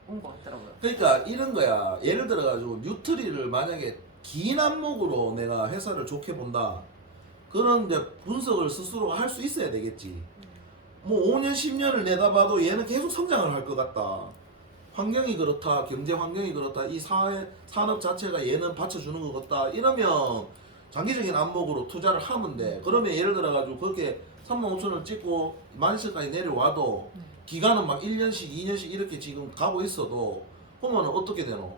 온 것 같더라고요. 그러니까 이런 거야. 예를 들어가지고 뉴트리를 만약에 긴 안목으로 내가 회사를 좋게 본다. 그런 이제 분석을 스스로 할 수 있어야 되겠지. 뭐 5년, 10년을 내다봐도 얘는 계속 성장을 할 것 같다. 환경이 그렇다, 경제 환경이 그렇다, 이 사회, 산업 자체가 얘는 받쳐주는 것 같다. 이러면 장기적인 안목으로 투자를 하면 돼. 그러면 예를 들어가지고 그렇게 35,000원 찍고 12,000원까지 내려와도 기간은 막 1년씩, 2년씩 이렇게 지금 가고 있어도 그러면 어떻게 되노?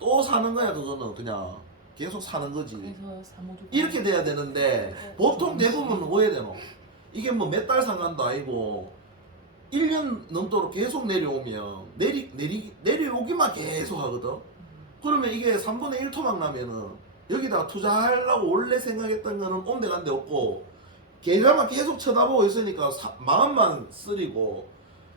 또 사는 거야, 그거는 그냥. 계속 사는 거지. 그래서 사모조 이렇게 돼야 되는데 보통 대부분 오해되노. 이게 뭐 몇 달 상관도 아니고 1년 넘도록 계속 내려오면 내려오기만 계속 하거든. 그러면 이게 3분의 1 토막 나면은 여기다가 투자하려고 원래 생각했던 거는 온데간데 없고 계좌만 계속 쳐다보고 있으니까 마음만 쓰리고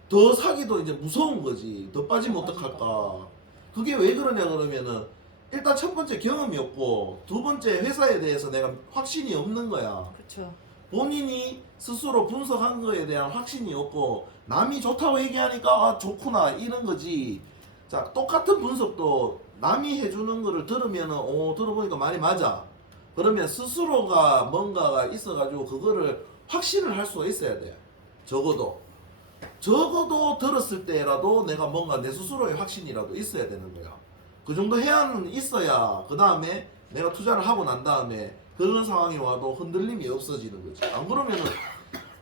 더 사기도 이제 무서운 거지. 더 빠지면 어떡할까. 그게 왜 그러냐 그러면은 일단 첫 번째 경험이 없고 두 번째 회사에 대해서 내가 확신이 없는 거야. 그렇죠. 본인이 스스로 분석한 거에 대한 확신이 없고 남이 좋다고 얘기하니까 아 좋구나 이런 거지. 자 똑같은 분석도 남이 해주는 거를 들으면은 들어보니까 말이 맞아. 그러면 스스로가 뭔가가 있어가지고 그거를 확신을 할 수가 있어야 돼. 적어도 들었을 때라도 내가 뭔가 내 스스로의 확신이라도 있어야 되는 거야. 그 정도 해야는 있어야 그 다음에 내가 투자를 하고 난 다음에 그런 상황이 와도 흔들림이 없어지는 거지. 안 그러면은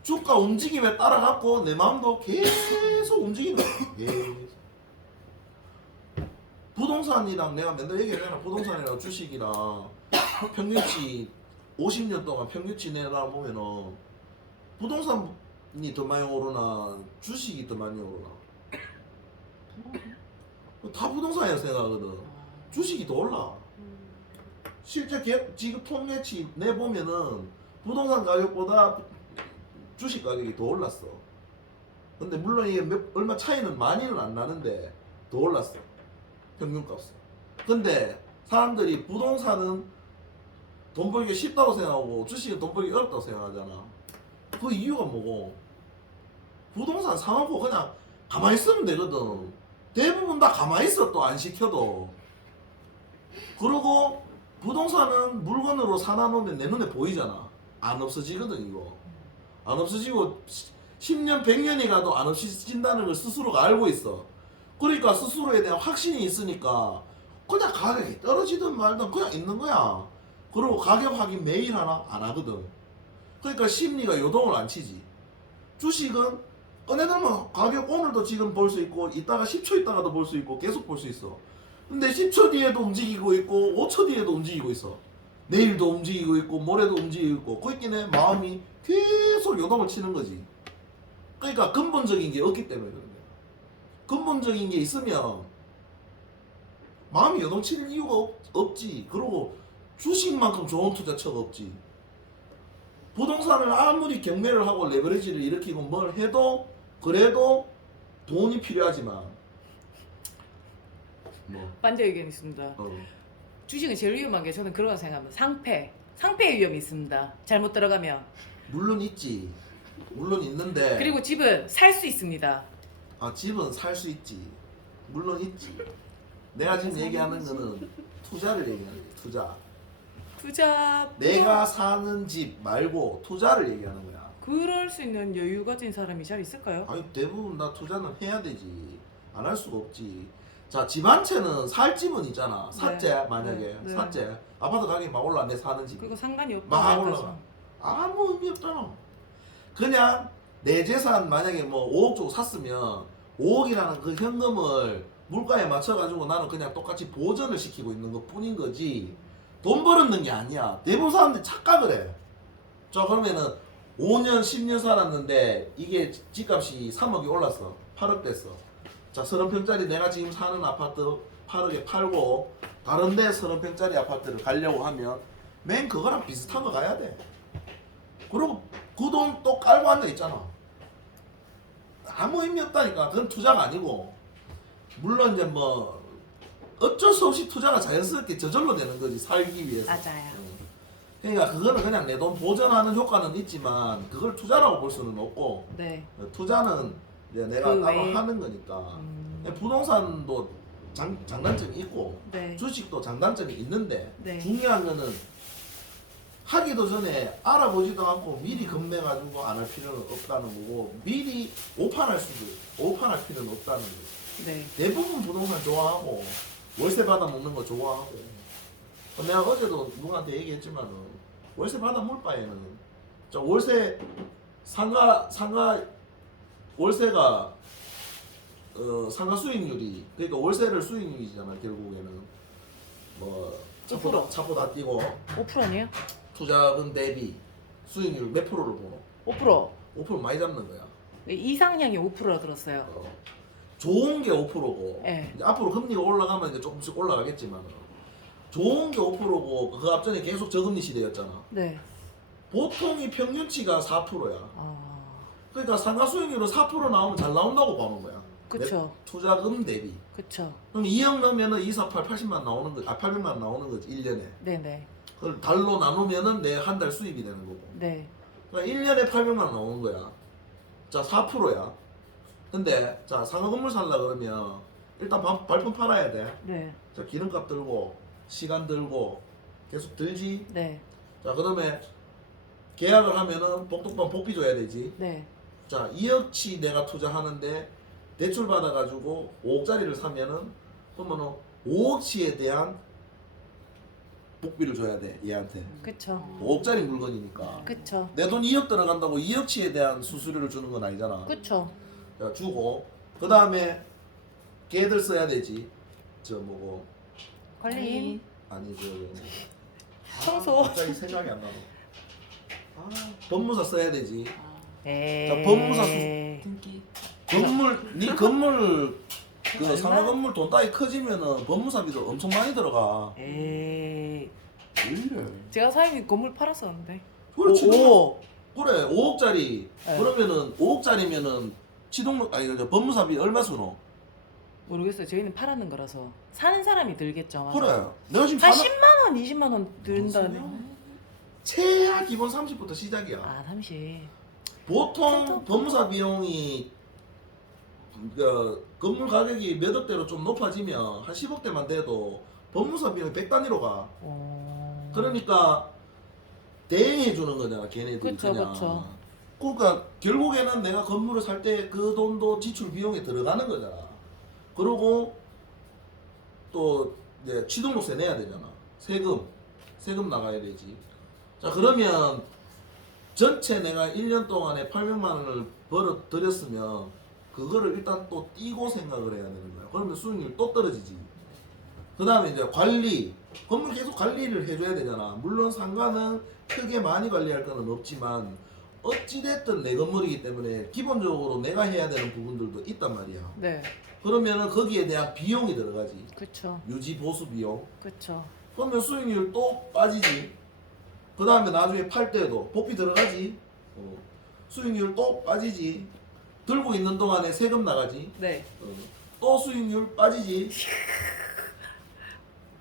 주가 움직임에 따라갖고 내 마음도 계속 움직이는 거야. 계속. 부동산이랑 내가 맨날 얘기하잖아. 부동산이랑 주식이랑 평균치 50년 동안 평균치 내라 보면은 부동산이 더 많이 오르나 주식이 더 많이 오르나. 다 부동산이라 생각하거든. 주식이 더 올라. 실제 지금 통계치 내보면은 부동산 가격보다 주식 가격이 더 올랐어. 근데 물론 이게 얼마 차이는 많이는 안 나는데 더 올랐어. 평균값은. 근데 사람들이 부동산은 돈 벌기 쉽다고 생각하고 주식은 돈 벌기 어렵다고 생각하잖아. 그 이유가 뭐고? 부동산 사놓고 그냥 가만히 있으면 되거든. 대부분 다 가만히 있어 또 안 시켜도. 그리고 부동산은 물건으로 사놔놓으면 내 눈에 보이잖아. 안 없어지거든 이거. 안 없어지고 10년 100년이 가도 안 없어진다는 걸 스스로가 알고 있어. 그러니까 스스로에 대한 확신이 있으니까 그냥 가격이 떨어지든 말든 그냥 있는 거야. 그리고 가격 확인 매일 하나? 안 하거든. 그러니까 심리가 요동을 안 치지. 주식은 꺼내들면 가격 오늘도 지금 볼 수 있고 이따가 10초 있다가도 볼 수 있고 계속 볼 수 있어. 근데 10초 뒤에도 움직이고 있고 5초 뒤에도 움직이고 있어. 내일도 움직이고 있고 모레도 움직이고 있고 거기끼네 마음이 계속 요동을 치는 거지. 그러니까 근본적인 게 없기 때문에 그런 거야. 근본적인 게 있으면 마음이 요동치는 이유가 없지. 그리고 주식만큼 좋은 투자처가 없지. 부동산을 아무리 경매를 하고 레버리지를 일으키고 뭘 해도 그래도 돈이 필요하지만 뭐 반대 의견이 있습니다. 주식은 제일 위험한 게 저는 그런 거 생각합니다. 상패의 위험이 있습니다. 잘못 들어가면. 물론 있지. 물론 있는데 그리고 집은 살 수 있습니다. 아 집은 살 수 있지. 물론 있지. 내가 지금 얘기하는 거는 투자를 얘기하는 거야. 투자. 내가 사는 집 말고 투자를 얘기하는 거야. 그럴 수 있는 여유 가진 사람이 잘 있을까요? 아니 대부분 다 투자는 해야 되지. 안 할 수가 없지. 자, 집 한 채는 살 집은 있잖아. 샀제 만약에 네. 샀제 아파트 가격이 막 올라 내 사는 집. 그거 상관이 없다. 막 올라가. 아무 의미 없잖아. 그냥 내 재산 만약에 뭐 5억 주고 샀으면 5억이라는 그 현금을 물가에 맞춰가지고 나는 그냥 똑같이 보전을 시키고 있는 것 뿐인 거지. 돈 벌었는 게 아니야. 대부분 사람들이 착각을 해. 자 그러면은 5년 10년 살았는데 이게 집값이 3억이 올랐어. 8억 됐어. 자 30평짜리 내가 지금 사는 아파트 8억에 팔고 다른 데 30평짜리 아파트를 가려고 하면 맨 그거랑 비슷한 거 가야 돼. 그리고 그 돈 또 깔고 앉아 있잖아. 아무 의미 없다니까. 그건 투자가 아니고 물론 이제 뭐 어쩔 수 없이 투자가 자연스럽게 저절로 되는 거지. 살기 위해서. 맞아요. 그러니까 그거는 그냥 내 돈 보전하는 효과는 있지만 그걸 투자라고 볼 수는 없고 네. 투자는 이제 내가 그 따로 외에? 하는 거니까 부동산도 장단점이 있고 네. 주식도 장단점이 있는데 네. 중요한 거는 하기도 전에 알아보지도 않고 미리 겁내가지고 안 할 필요는 없다는 거고 미리 오판할 필요는 없다는 거지. 네. 대부분 부동산 좋아하고 월세 받아 먹는 거 좋아하고 내가 어제도 누구한테 얘기했지만 월세 받아 먹을 바에는 저 월세 상가 월세가 상가 수익률이 그러니까 월세를 수익률이잖아 결국에는 뭐 차포 다 띄고 5% 아니에요? 투자금 대비 수익률 몇 프로를 보노? 5%. 5% 많이 잡는 거야. 네, 이상향이 5%라 들었어요. 좋은 게 5%고 네. 이제 앞으로 금리가 올라가면 이제 조금씩 올라가겠지만 좋은 게 5%고 그 앞전에 계속 저금리 시대였잖아. 네. 보통이 평균치가 4%야. 아, 그러니까 상가 수익률은 4% 나오면 잘 나온다고 보는 거야. 그쵸. 내 투자금 대비. 그쵸. 그럼 2억 넣으면은 248 80만 나오는 거지. 800만 나오는 거지 1년에. 네네. 그걸 달로 나누면은 내 한 달 수입이 되는 거고. 네. 그러니까 1년에 800만 나오는 거야. 자 4%야. 근데 자 상가 건물 살라 그러면 일단 발품 팔아야 돼. 네. 자 기름값 들고 시간 들고 계속 들지. 네. 자 그다음에 계약을 하면은 복덕방 복비 줘야 되지. 네. 자 2억치 내가 투자하는데 대출 받아가지고 5억짜리를 사면은 그러면은 5억치에 대한 복비를 줘야 돼 얘한테. 그쵸. 5억짜리 물건이니까. 그쵸. 내 돈 2억 들어간다고 2억치에 대한 수수료를 주는 건 아니잖아. 그쵸. 자, 주고 그 다음에 걔들 써야 되지. 저 뭐고 관리인. 아니 그 청소. 갑자기 생각이 안 나고. 법무사 써야 되지. 에이. 자, 법무사 등기. 네 건물 그 상가 건물 돈 따위 커지면은 법무사비도 엄청 많이 들어가. 에이. 왜 이래? 제가 사장님 건물 팔았었는데. 그래 지금 오. 그래 5억짜리 네. 그러면은 5억짜리면은 취등록 아니 저 법무사비 얼마 쓰노? 모르겠어요. 저희는 팔았는 거라서 사는 사람이 들겠죠. 그래 내가 지금 한 10만 원, 20만 원 든다네. 최하 기본 30부터 시작이야. 아, 30. 보통 법무사 비용이 건물 가격이 몇 억대로 좀 높아지면 한 10억대만 돼도 법무사 비용이 100단위로 가. 오. 그러니까 대행해 주는 거잖아 걔네들이. 그쵸, 그냥. 그쵸. 그러니까 결국에는 내가 건물을 살 때 그 돈도 지출 비용에 들어가는 거잖아. 그리고 또 이제 취등록세 내야 되잖아. 세금 나가야 되지. 자 그러면 전체 내가 1년 동안에 800만 원을 벌어 들였으면 그거를 일단 또 띄고 생각을 해야 되는 거야. 그러면 수익률 또 떨어지지. 그 다음에 이제 관리, 건물 계속 관리를 해줘야 되잖아. 물론 상가는 크게 많이 관리할 건 없지만 어찌됐든 내 건물이기 때문에 기본적으로 내가 해야 되는 부분들도 있단 말이야. 네. 그러면은 거기에 대한 비용이 들어가지. 그쵸. 유지 보수 비용. 그쵸. 그러면 수익률 또 빠지지. 그 다음에 나중에 팔 때도 복비 들어가지. 수익률 또 빠지지. 들고 있는 동안에 세금 나가지. 네. 또 수익률 빠지지.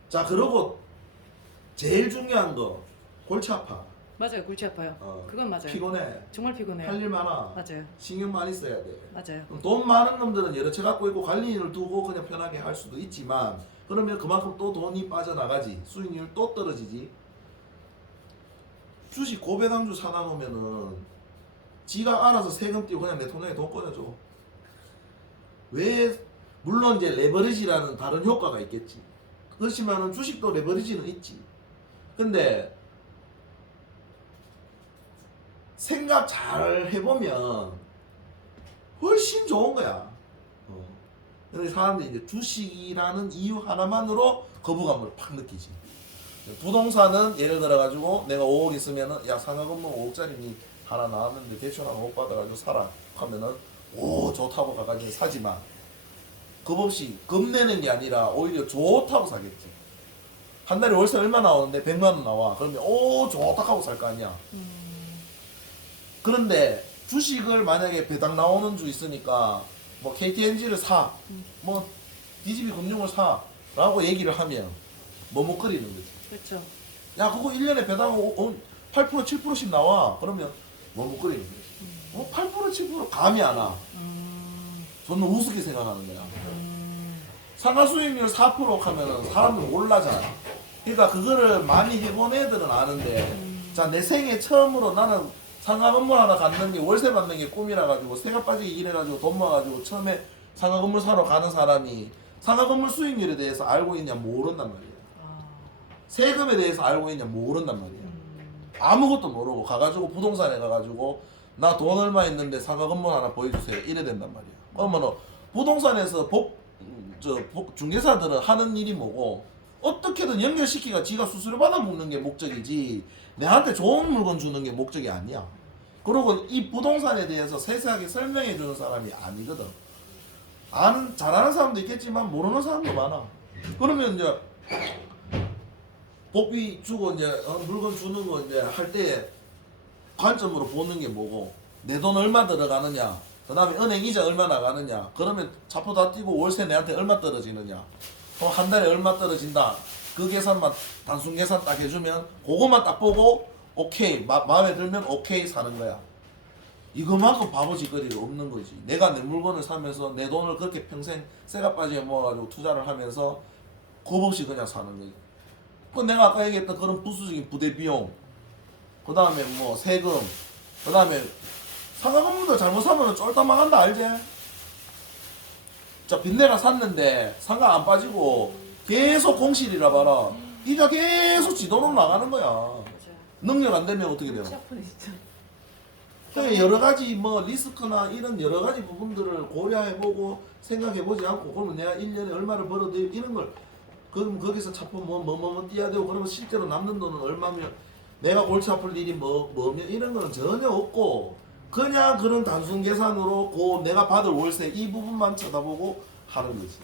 자 그러고 제일 중요한 거 골치 아파. 맞아요. 골치 아파요. 그건 맞아요. 피곤해. 정말 피곤해요. 할 일 많아. 맞아요. 신경 많이 써야 돼. 맞아요. 그럼 돈 많은 놈들은 여러 채 갖고 있고 관리인을 두고 그냥 편하게 할 수도 있지만 그러면 그만큼 또 돈이 빠져나가지. 수익률 또 떨어지지. 주식 고배당주 사다 놓으면은 지가 알아서 세금 띄고 그냥 내 통장에 돈 꺼내줘. 왜? 물론 이제 레버리지라는 다른 효과가 있겠지. 그렇지만은 주식도 레버리지는 있지. 근데 생각 잘 해보면 훨씬 좋은 거야. 근데 사람들이 이제 주식이라는 이유 하나만으로 거부감을 팍 느끼지. 부동산은 예를 들어가지고 내가 5억 있으면은 야 상가 건물 5억짜리 하나 나왔는데 대출 하나 못 받아가지고 사라 하면은 오 좋다고 가가지고 사지만 겁 없이 겁내는 게 아니라 오히려 좋다고 사겠지. 한 달에 월세 얼마 나오는데 100만 원 나와. 그러면 오 좋다 하고 살 거 아니야. 그런데 주식을 만약에 배당 나오는 주 있으니까 뭐 KTNG를 사, 뭐 DGB 금융을 사라고 얘기를 하면 머뭇거리는 거지. 그렇죠. 야 그거 1년에 배당 8% 7%씩 나와. 그러면 머뭇거리는 거지. 8% 7% 감이 안 와. 저는 우습게 생각하는 거야. 상가 수익률 4% 하면은 사람들 몰라잖아. 그러니까 그거를 많이 해본 애들은 아는데, 자, 내 생애 처음으로 나는 상가 건물 하나 갖는 게 월세 받는 게 꿈이라 가지고 새가 빠지게 일해가지고 돈 모아가지고 처음에 상가 건물 사러 가는 사람이 상가 건물 수익률에 대해서 알고 있냐 모른단 말이야. 세금에 대해서 알고 있냐 모른단 말이야. 아무것도 모르고 가가지고 부동산에 가가지고 나 돈 얼마 있는데 상가 건물 하나 보여주세요 이래 된단 말이야. 그러면은 부동산에서 중개사들은 하는 일이 뭐고 어떻게든 연결시키가 지가 수수료 받아 먹는 게 목적이지 내한테 좋은 물건 주는 게 목적이 아니야. 그리고 이 부동산에 대해서 세세하게 설명해 주는 사람이 아니거든. 잘하는 사람도 있겠지만 모르는 사람도 많아. 그러면 이제 법이 주고 이제 물건 주는 거 이제 할 때 관점으로 보는 게 뭐고 내 돈 얼마 들어가느냐, 그 다음에 은행 이자 얼마 나가느냐, 그러면 차표 다 띄고 월세 내한테 얼마 떨어지느냐, 한 달에 얼마 떨어진다, 그 계산만 단순 계산 딱 해주면 그것만 딱 보고 오케이 마음에 들면 오케이 사는 거야. 이거만큼 바보짓거리가 없는 거지. 내가 내 물건을 사면서 내 돈을 그렇게 평생 쇠가 빠지게 모아가지고 투자를 하면서 겁 없이 그냥 사는 거지. 그 내가 아까 얘기했던 그런 부수적인 부대 비용, 그 다음에 뭐 세금, 그 다음에 상가 건물도 잘못 사면 쫄딱 망한다 알지? 자, 빚내가 샀는데 상가 안 빠지고 계속 공실이라 봐라. 이자 계속 지 돈으로 나가는 거야. 능력 안 되면 어떻게 돼요? 그러니까 여러 가지 뭐 리스크나 이런 여러 가지 부분들을 고려해보고 생각해보지 않고 그러면 내가 1년에 얼마를 벌어도 이런 걸 그럼 거기서 차표 뭐 띄어야 되고 그러면 실제로 남는 돈은 얼마면 내가 골치 아플 일이 뭐면 이런 거는 전혀 없고 그냥 그런 단순 계산으로 내가 받을 월세 이 부분만 쳐다보고 하는 거지.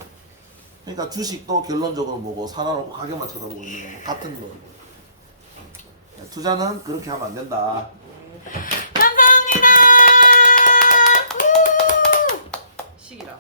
그러니까 주식도 결론적으로 보고 사놔놓고 가격만 쳐다보고 있는 거 같은 거. 투자는 그렇게 하면 안 된다.